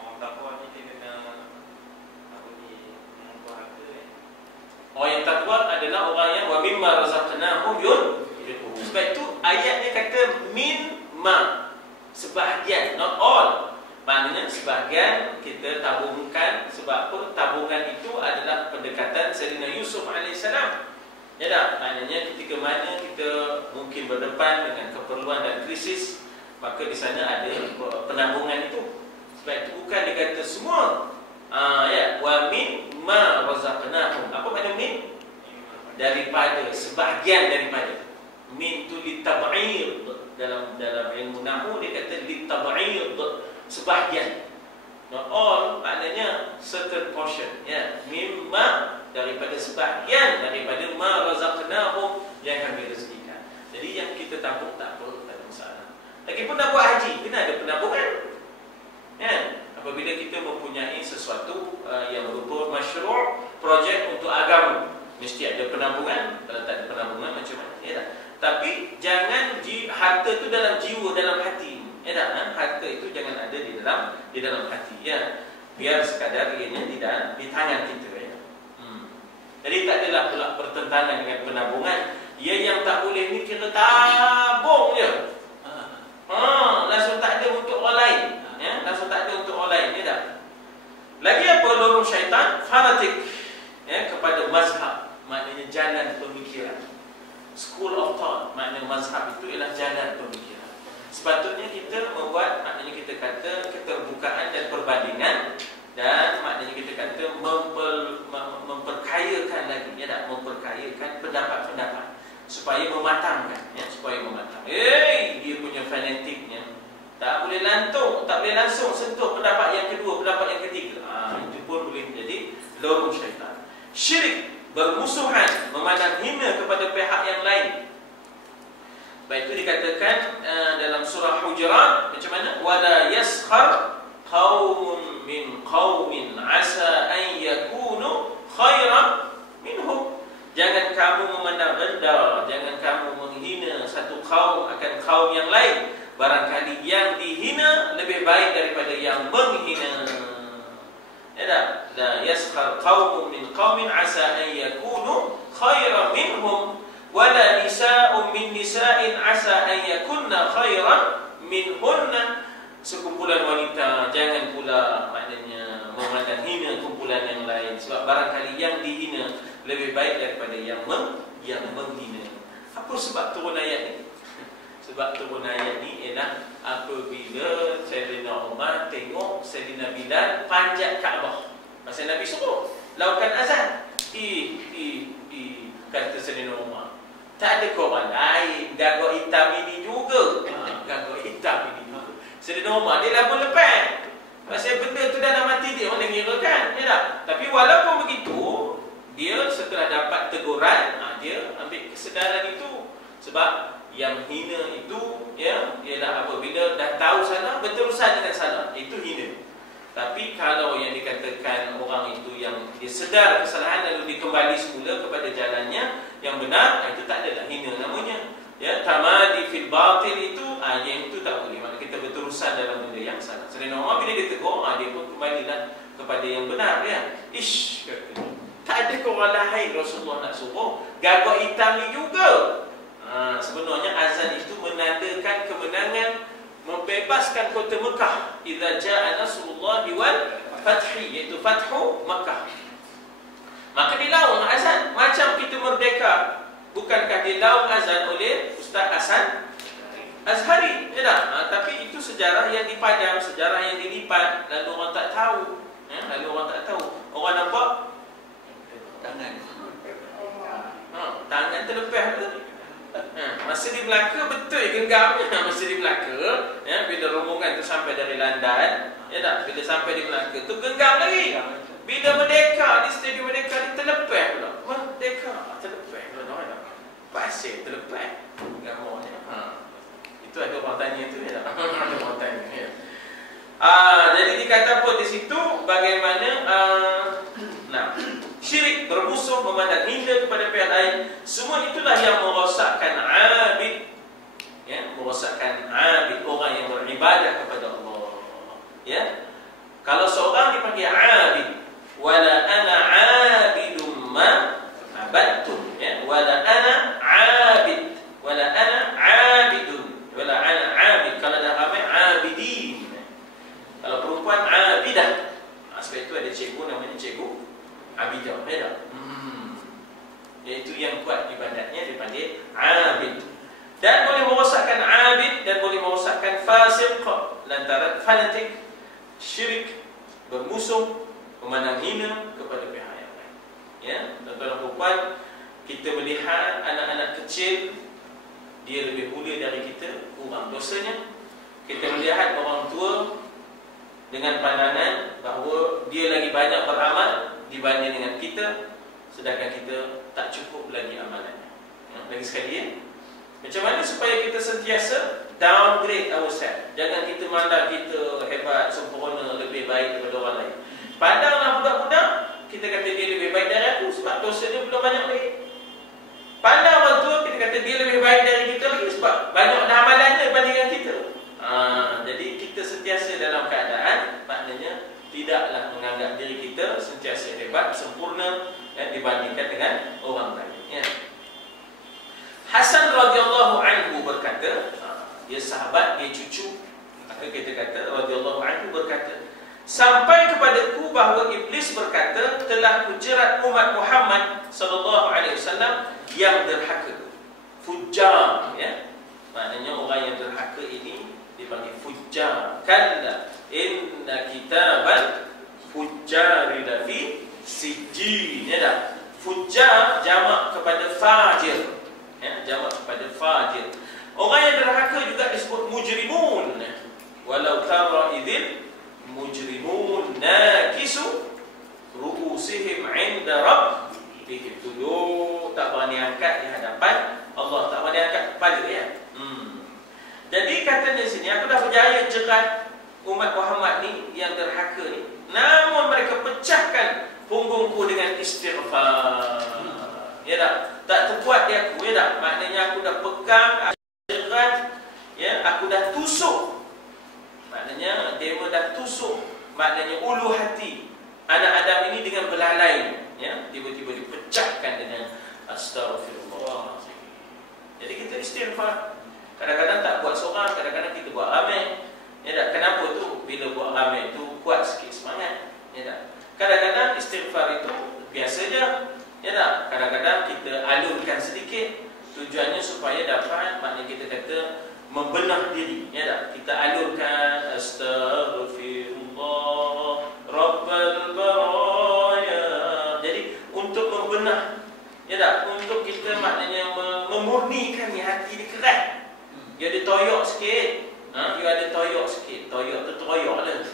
orang tapua ni dia kena mengumpul harta Orang yang takwa adalah orang yang wa mimma razaqnahum yunfiqun. Sebab itu ayatnya kata min ma, sebahagian, not all. Maknanya sebahagian kita tabungkan. Sebab apa? Tabungan itu adalah pendekatan Sayyidina Yusuf AS. Ya tak? Maknanya ketika mana kita mungkin berdepan dengan keperluan dan krisis, maka di sana ada penabungan itu. Sebab itu bukan dikata semua. Ya, wa min ma razaqnahum. Apa makna min? Daripada, sebahagian daripada. Min tu litab'id. Dalam ilmu nahwu dia kata litab'id, sebahagian. Not all, maknanya certain portion ya. Mimma, daripada sebahagian daripada ma razaqnahum, yang kami rezekikan. Jadi yang kita tabung tak apa, tak ada masalah. Lagipun nak buat haji, kena ada penabungan ya. Apabila kita mempunyai sesuatu yang berupa masyru', projek untuk agama, mesti ada penabungan. Kalau tak ada penabungan macam mana ya tak? Tapi jangan harta itu dalam jiwa, dalam hati ya tak? Harta itu jangan ada di dalam hati ya. Biar sekadar ianya di tangan kita ya. Jadi tak adalah pula pertentangan dengan penabungan. Ya, yang tak boleh ni kira tabung je. Langsung tak ada untuk orang lain ya? Langsung tak ada untuk orang lain ya tak? Lagi apa lorong syaitan? Fanatik ya, kepada mazhab, maknanya jalan pemikiran. School of thought, maknanya mazhab itu ialah jalan pemikiran. Sepatutnya kita membuat, maknanya kita kata keterbukaan dan perbandingan. Dan maknanya kita kata memperkayakan lagi ya tak? Memperkayakan pendapat-pendapat supaya mematangkan ya, supaya mematang. Dia punya fanatiknya Tak boleh lantung, tak boleh langsung sentuh pendapat yang kedua, pendapat yang ketiga. Itu pun boleh menjadi lorong syaitan. Syirik, bermusuhan, memandang hina kepada pihak yang lain. Baik, itu dikatakan dalam surah Hujurat macam mana? Wala yaskhar qaumun min qaumin asa an yakunu khairan minhum. Jangan kamu memandang rendah, jangan kamu menghina satu kaum akan kaum yang lain. Barangkali yang dihina lebih baik daripada yang menghina. Ya tak? La yaskhar qaumun min qaumin asa an yakunu khairan minhum wala nisa'un min nisa'in asa an yakunna khairan minhunna. Sekumpulan wanita jangan pula maknanya memandang hina kumpulan yang lain, sebab barangkali yang dihina lebih baik daripada yang menghina. Apa sebab turun ayat ni? Sebab turun ayat ni ialah apabila Sayyidina Umar tengok Sayyidina Bilal panjat Kaabah. Masa Nabi suruh lakukan azan. Kata Sayyidina Umar, tak ada korban lain, gagak hitam ini juga. Gagak hitam ini juga. Sayyidina Umar dia dah pun lepas. Masa benda tu dah nak mati dia, mana kira kan? Ya tak? Tapi walaupun begitu, dia setelah dapat teguran, dia ambil kesedaran itu. Sebab yang hina itu, ya, ialah apabila dah tahu salah, berterusan dengan salah, itu hina. Tapi kalau yang dikatakan orang itu yang dia sedar kesalahan lalu dia kembali semula kepada jalannya yang benar, itu tak adalah hina namanya. Ya, tamadi fil batil itu, yang itu tak boleh. Maksudnya kita berterusan dalam benda yang salah. Sayyidina Umar bila dia tegur, dia pun kembalilah kepada yang benar, ya. Kata, tak ada korang lain Rasulullah nak suruh gagak hitam ni juga. Sebenarnya azan itu menandakan kemenangan, membebaskan kota Mekah. Idza jaa nasrullah wal fathi, iaitu fathu Mekah. Maka dilaung azan macam kita merdeka. Bukankah dilaung azan oleh Ustaz Hasan Azhari? Ya tak? Tapi itu sejarah yang dipadam, sejarah yang dilipat, lalu orang tak tahu. Lalu orang tak tahu. Orang nampak tangan. Tangan terlepas tu. Masa di Melaka betul genggamnya. Masa di Melaka, ya, bila rombongan tu sampai dari London, ya tak, bila sampai di Melaka tu genggam lagi. Bila Merdeka, di Stadium Merdeka ni terlepas pula. Merdeka terlepas pula. Pasir terlepas gambarnya. Itu ada orang tanya tu, ya tak? Ada orang tanya, ya. Jadi dikata pun di situ bagaimana syirik, bermusuh, memandang hina kepada pihak lain. Semua itulah yang merosakkan abid, ya, merosakkan abid, orang yang beribadah kepada Allah. Ya, kalau seorang dipanggil abid, wala ana abidum ma abadtum, ya, wala ana abid, wala ana abidun, wala ana abid. Kalau dah ramai abidin, kalau perempuan abidah. Sebab itu ada cikgu namanya cikgu abidah, ya. Iaitu yang kuat ibadatnya dipanggil abid. Dan boleh merosakkan abid dan boleh merosakkan fasiq lantaran fanatik, syirik, bermusuh, memandang hina kepada pihak yang lain. Ya, tuan-tuan dan puan, kita melihat anak-anak kecil dia lebih mulia dari kita, kurang dosanya. Kita melihat orang tua dengan pandangan bahawa dia lagi banyak beramal dibanding dengan kita, sedangkan kita tak cukup lagi amalannya. Lagi sekali, ya, macam mana supaya kita sentiasa downgrade ourselves. Jangan kita mandang kita hebat, sempurna, lebih baik daripada orang lain. Pandanglah budak-budak, kita kata dia lebih baik dari aku sebab dosa dia belum banyak lagi. Pandang orang tua, kita kata dia lebih baik dari kita lagi sebab banyak amalannya dibandingkan kita. Jadi kita sentiasa dalam keadaan, maknanya tidaklah menganggap diri kita sentiasa hebat, sempurna, ya, dibandingkan dengan orang lain, ya. Hasan radhiyallahu anhu berkata, dia sahabat, dia cucu, maka kita kata radhiyallahu anhu berkata, sampai kepadaku bahawa iblis berkata, telah kujerat umat Muhammad sallallahu alaihi wasallam yang derhaka, fujjar, ya. Maknanya orang yang derhaka ini dipanggil fujjar. Kalla inna kitaban fujjari lafi sijjin, ya dah. Fujjar jamak kepada fajir, ya, jamak kepada fajir. Orang yang derhaka juga disebut mujrimun. walau tara idzil mujrimun nakisu ru'usihim 'inda rabbihim. Dulu tak berani angkat di hadapan Allah, tak berani angkat kepala ya. Jadi katanya sini, aku dah berjaya jerat umat Muhammad ni yang derhaka ni, namun mereka pecahkan punggungku dengan istighfar. Ya tak terbuat dia aku, ya tak? Maknanya aku dah pegang, aku jerat, ya, aku dah tusuk. Maknanya dia dah tusuk, maknanya ulu hati anak Adam ini dengan belalai, ya, tiba-tiba dipecahkan dengan astagfirullah. Jadi kita istighfar. Kadang-kadang tak buat seorang, kadang-kadang kita buat ramai. Ya tak? Kenapa tu? Bila buat ramai tu kuat sikit semangat. Ya tak? Kadang-kadang istighfar itu biasa je. Ya tak? Kadang-kadang kita alurkan sedikit. Tujuannya supaya dapat, maknanya kita kata membenah diri. Ya tak? Kita alurkan astaghfirullah Rabbal baraya. Jadi untuk membenah, ya tak? Untuk kita maknanya memurnikan hati ni kerat. Dia ada toyok sikit. Dia ada toyok sikit. Toyok tu teroyok lah.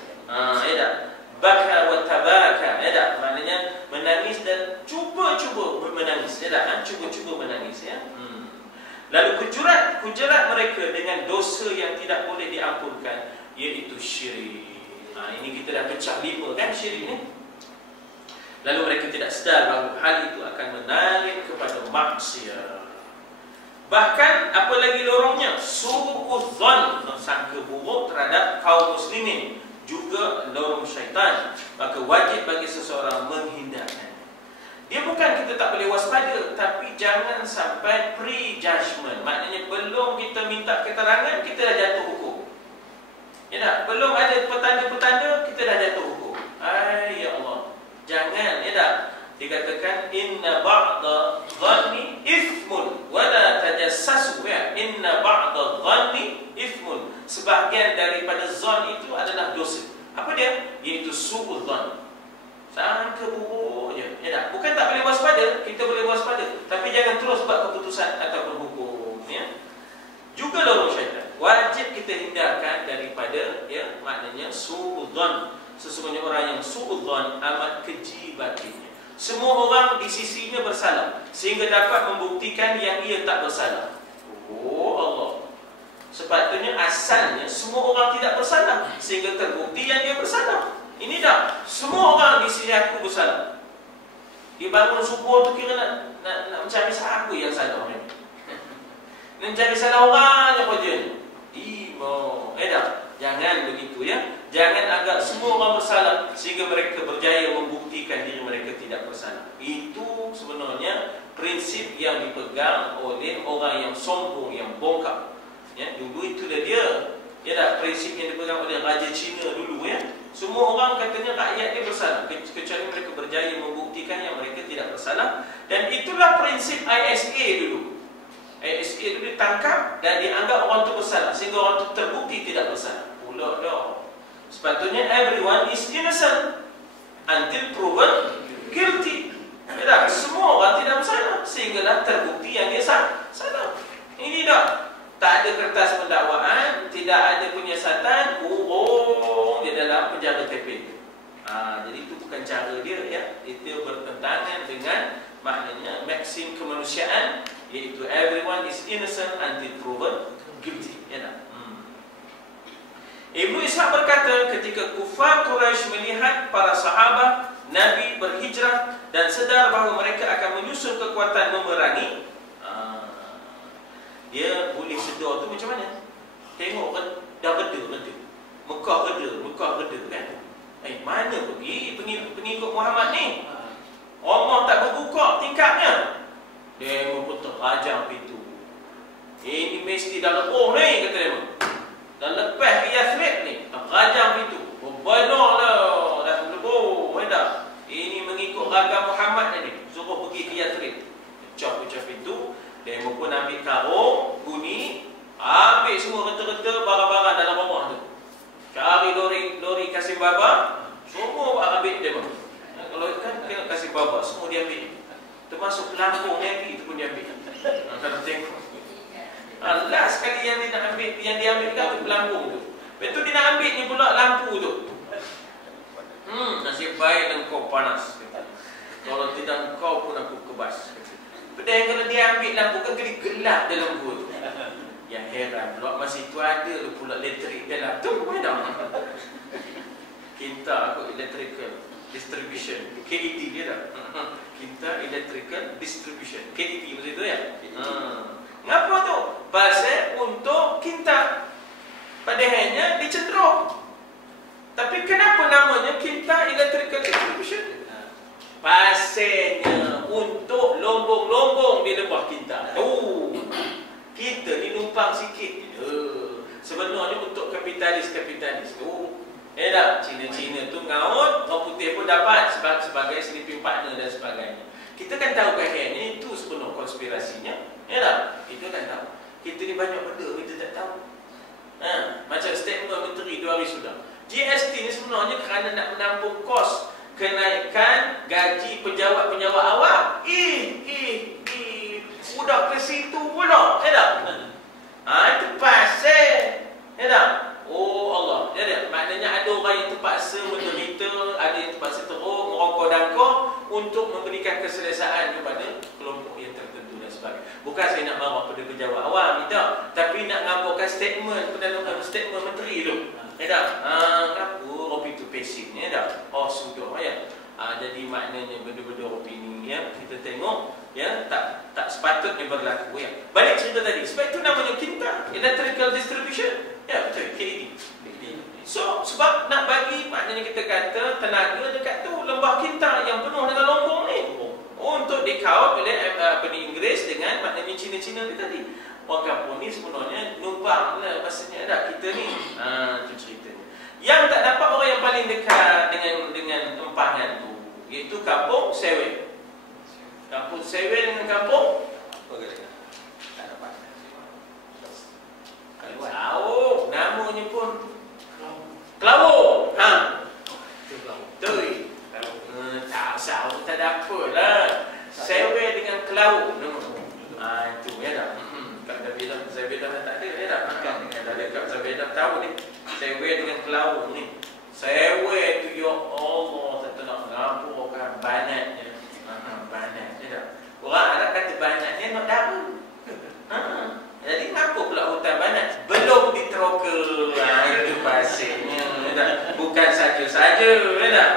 Ya tak? Baka wa tabaka. Ya tak? Maknanya menangis dan cuba-cuba menangis. Ya tak? Cuba-cuba menangis, ya. Lalu kujerat mereka dengan dosa yang tidak boleh diampunkan, iaitu syirik. Ini kita dah pecah 5 kan syirik ni. Lalu mereka tidak sedar bahawa hal itu akan menarik kepada maksiat. Bahkan apa lagi lorongnya, su'udzon, sangka buruk terhadap kaum muslimin, juga lorong syaitan. Maka wajib bagi seseorang menghindarkan. Dia bukan kita tak boleh waspada, tapi jangan sampai pre-judgment. Maknanya belum kita minta keterangan, kita dah jatuh hukum. Ya tak? Belum ada petanda-petanda, kita dah jatuh hukum. Ya Allah, jangan, ya tak? Dikatakan inna ba'da dhanni ithmun wala tajassasu, ya. Inna ba'da dhanni ithmun. Sebahagian daripada zon itu adalah dosa. Apa dia? Iaitu su'udzon. Sangka buruk je, ya tak? Bukan tak boleh waspada, kita boleh waspada, tapi jangan terus buat keputusan ataupun hukum, ya. Juga lorong syaitan. Wajib kita hindarkan daripada, ya, maknanya su'udzon. Sesungguhnya orang yang su'udzon amat keji batinnya. Semua orang di sisinya bersalah, sehingga dapat membuktikan yang ia tak bersalah. Oh Allah. Sepatutnya asalnya semua orang tidak bersalah, sehingga terbukti yang dia bersalah. Ini dah, semua orang di sisi aku bersalah. Dia bangun subuh tu kira nak mencari siapa yang salah ni. Nak mencari salah orang je kerja ni. Jangan begitu, ya. Jangan anggap semua orang bersalah sehingga mereka berjaya membuktikan diri mereka tidak bersalah. Itu sebenarnya prinsip yang dipegang oleh orang yang sombong, yang bongkak. Ya, dulu itulah dia. Ya tak? Prinsip yang dipegang oleh Raja Cina dulu, ya. Semua orang katanya rakyat dia bersalah, kecuali mereka berjaya membuktikan yang mereka tidak bersalah. Dan itulah prinsip ISA dulu. ISA dulu ditangkap dan dianggap orang itu bersalah, sehingga orang itu terbukti tidak bersalah. Pula dah. Sepatutnya everyone is innocent until proven guilty. Ya tak? Semua orang tidak bersalah sehinggalah terbukti yang dia salah. Ini dah. Tak ada kertas pendakwaan, tidak ada penyiasatan, kurung di dalam penjara TP. Jadi itu bukan cara dia, ya. Itu bertentangan dengan maknanya maksim kemanusiaan, iaitu everyone is innocent until proven guilty. Ya tak? Ibnu Ishaq berkata, ketika kufar Quraisy melihat para sahabat Nabi berhijrah dan sedar bahawa mereka akan menyusun kekuatan memerangi, dia boleh sedar tu macam mana? Tengok kan, dah reda. Mekah reda kan? Mana pergi pengikut Muhammad ni? Omar tak berbuka tingkapnya. Dia memputar rajang pintu. Ini mesti dah leboh ni, kata dia. Dah lepas ke Yathrib ni, rajang pintu. Benar lah, dah leboh. Ini mengikut ragam Muhammad ni. Suruh pergi ke Yathrib. Pecah pintu. Dia pun ambil karung, bunyi, ambil semua reta-reta barang-barang dalam rumah tu. Cari lori Kasim Baba, semua ambil dia. Kalau kan kena Kasim Baba, semua dia ambil. Termasuk pelampung Nabi itu pun dia ambil. Kalau tengok. Last sekali yang dia ambil kan pelampung tu. Lepas tu dia nak ambil ni pula lampu tu. Nasib baik engkau panas. Kalau tidak engkau pun aku kebas. Padahal kalau dia ambil lampu kan kena gelap dalam lampu tu. Yang heran pula masa itu ada pula elektrik dalam tu. Mana? Kinta aku electrical distribution, KED dia tak? Kinta electrical distribution, KED macam tu ya? Ngapa tu? Pasal untuk kinta. Padahalnya dicendrong. Tapi kenapa namanya Kinta Electrical Distribution? Pasalnya untuk lombong-lombong di lembah Kinta. Kita ni numpang sikit. Sebenarnya untuk kapitalis-kapitalis tu. Tak? Cina-Cina tu ngaut, orang putih pun dapat sebagai sleeping partner dan sebagainya. Kita kan tahu bahagiannya itu sepenuh konspirasinya. Tak? Kita kan tahu. Kita ni banyak benda kita tak tahu. Macam statement menteri 2 hari sudah. GST ni sebenarnya kerana nak menampung kos kenaikan gaji pejabat-pejabat awam. Budak ke situ pula. Tak? Itu pasal. Tak? Oh Allah. Jadi maknanya ada orang yang terpaksa menderita, ada yang terpaksa teruk, merokok dangkor untuk memberikan keselesaan kepada kelompok yang tertentu dan sebagainya. Bukan saya nak marah pada pejabat awam, tidak. Tapi nak ngaburkan statement dalam statement menteri tu. Tak? Kenapa ropi tu pasifnya tak? Oh sudah ya. Jadi maknanya benda-benda ropi ni ya, kita tengok ya, tak sepatutnya berlaku ya. Balik cerita tadi. Sebab itu namanya Kinta Electrical Distribution. Ya betul, KED. So sebab nak bagi maknanya kita kata tenaga dekat tu lembah Kinta yang penuh dengan lombong ni. Untuk dikaut oleh Inggeris dengan maknanya Cina-Cina ni tadi. Orang kampung ni sebenarnya numpang lah maksudnya tak kita ni. Itu ceritanya. Yang tak dapat orang yang paling dekat dengan tempahan tu, iaitu kampung Sewe. Kampung Sewe dengan kampung apa kata? Tak dapat. Kalau namanya pun Kelawur. Betul. Tak usah, tak ada apa lah. Sewe dengan Kelawur. Itu ya tak? Kat Zabedah tak ada ya tak? Dah dekat Zabedah tahu ni. Sewe dengan Kelawur ni. Sewe tu ya Allah, tak nak ngapur kan banatnya. Banat ya tak? Orang Arab kata banatnya nak daun. Jadi ngapa pula hutan banat? Belum diteroka. Itu pastinya ya tak? Bukan saja-saja ya tak?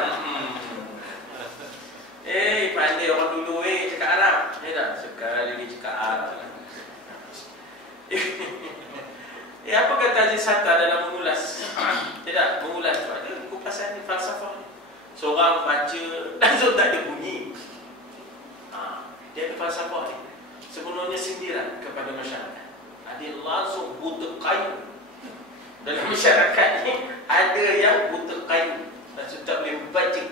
Pandai orang dulu cakap Arab ya tak? Sekali dia cakap Arab. Apa kata Aziz Sattar dalam mengulas? Tidak, mengulas tu ada kupasan falsafah ni. Seorang baca langsung tak ada bunyi. Dia ada falsafah ni. Sebenarnya sindiran kepada masyarakat. Ada langsung buta kayu. Dalam masyarakat ni ada yang buta kayu. Langsung tak boleh baca.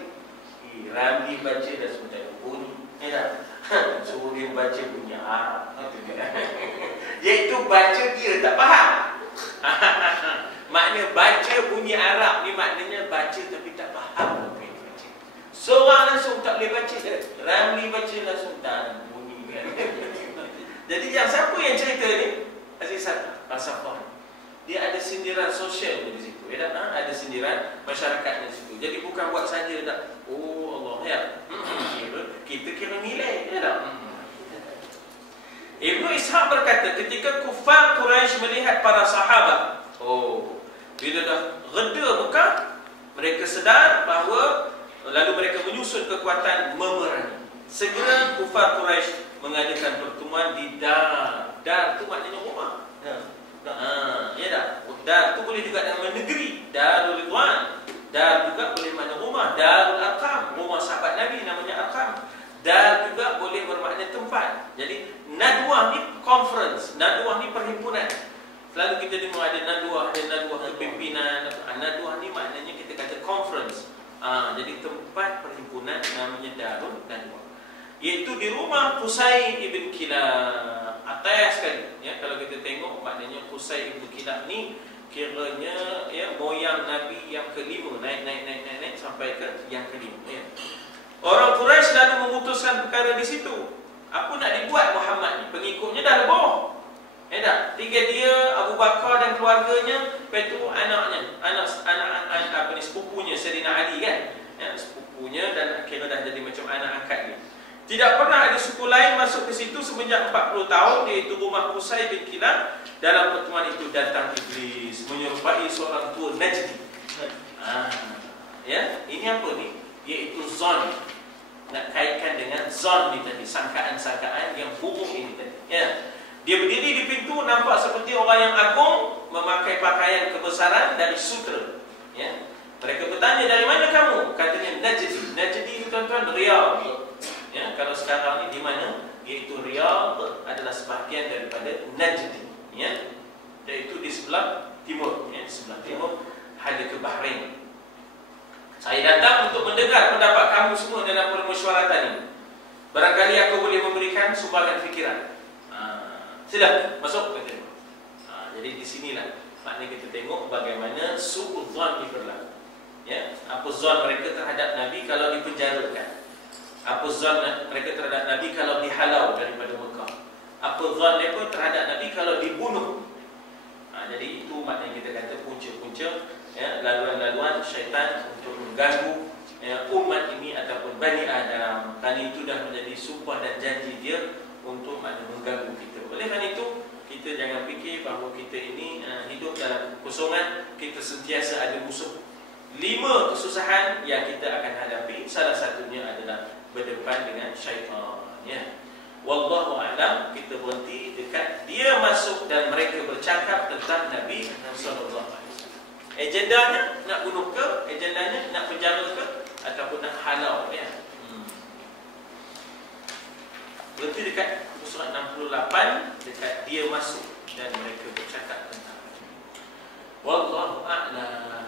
Ramli baca dah semua tak ada bunyi. Ya tak? Suruh dia baca bunyi Arab. Iaitu baca dia tak faham. Makna baca bunyi Arab ni maknanya baca tapi tak faham. Seorang langsung tak boleh baca. Ramli baca langsung tak bunyi. Jadi yang siapa yang cerita ni? Aziz Sattar, falsafah. Dia ada sindiran sosial di situ. Ya tak? Ada sindiran masyarakat di situ. Jadi bukan buat saja tak. Oh Allah ya. Kita kira nilai ya tak? Ibnu Ishaq berkata ketika kufar Quraisy melihat para sahabat, bila dah reda bukan, mereka sedar bahawa lalu mereka menyusun kekuatan memerangi. Segera kufar Quraisy mengadakan pertemuan di Dar. Dar tu maknanya rumah. Ya tak? Dar tu boleh juga nama negeri, Darul Ridwan. Dar juga boleh makna rumah, Darul Arqam, rumah sahabat Nabi namanya Arqam. Dar juga boleh bermakna tempat. Jadi Nadwah ni conference, Nadwah ni perhimpunan. Selalu kita dengar ada Nadwah, ada Nadwah kepimpinan. Nadwah ni maknanya kita kata conference. Jadi tempat perhimpunan namanya Darul Nadwah. Iaitu di rumah Qusay ibn Kilab. Atas sekali ya, kalau kita tengok maknanya Qusay ibn Kilab ni kiranya ya moyang Nabi yang kelima, naik sampai ke yang kelima ya. Orang Quraisy lalu memutuskan perkara di situ. Apa nak dibuat Muhammad ni? Pengikutnya dah lebih. Tak? Tinggal dia, Abu Bakar dan keluarganya, lepas tu anaknya, anak apa ni, sepupunya Sayyidina Ali kan, sepupunya, dan akhirnya dah jadi macam anak angkat dia. Tidak pernah ada suku lain masuk ke situ semenjak 40 tahun, iaitu rumah Qusay bin Kilab. Dalam pertemuan itu datang Iblis menyerupai seorang tua Najdi. Ya, ini apa ni? Iaitu zon. Nak kaitkan dengan zon ni tadi, sangkaan-sangkaan yang buruk ini tadi. Ya. Dia berdiri di pintu, nampak seperti orang yang agung, memakai pakaian kebesaran dari sutra. Ya. Mereka bertanya, dari mana kamu? Katanya Najdi. Najdi itu tuan-tuan Riyadh. Ya, kalau sekarang ni di mana? Iaitu Riyadh adalah sebahagian daripada Najdi. Ya. Iaitu di sebelah timur. Ya, di sebelah timur ada ke Bahrain. Saya datang untuk mendengar pendapat kamu semua dalam permusyawaratan ini. Barangkali aku boleh memberikan sumbangan fikiran. Sila masuk kita. Jadi di sinilah maknanya kita tengok bagaimana suudzon diberlaku. Ya, apa zon mereka terhadap Nabi kalau dipenjarakan? Apa zon mereka terhadap Nabi kalau dihalau daripada Mekah? Apa zon mereka terhadap Nabi kalau dibunuh? Jadi itu maknanya kita kata punca-punca, ya, laluan-laluan syaitan untuk mengganggu, ya, umat ini ataupun Bani Adam. Dan itu dah menjadi sumpah dan janji dia untuk mengganggu kita. Oleh kerana itu, kita jangan fikir bahawa kita ini hidup dalam kekosongan. Kita sentiasa ada musuh. 5 kesusahan yang kita akan hadapi, salah satunya adalah berdepan dengan syaitan. Ya. Wallahu a'lam. Kita berhenti dekat dia masuk dan mereka bercakap tentang Nabi sallallahu alaihi wasallam. Agendanya nak bunuh ke? Agendanya nak penjara ke? Ataupun nak halau, ya. Berarti dekat surat 68, dekat dia masuk dan mereka bercakap tentang. Wallahu a'lam.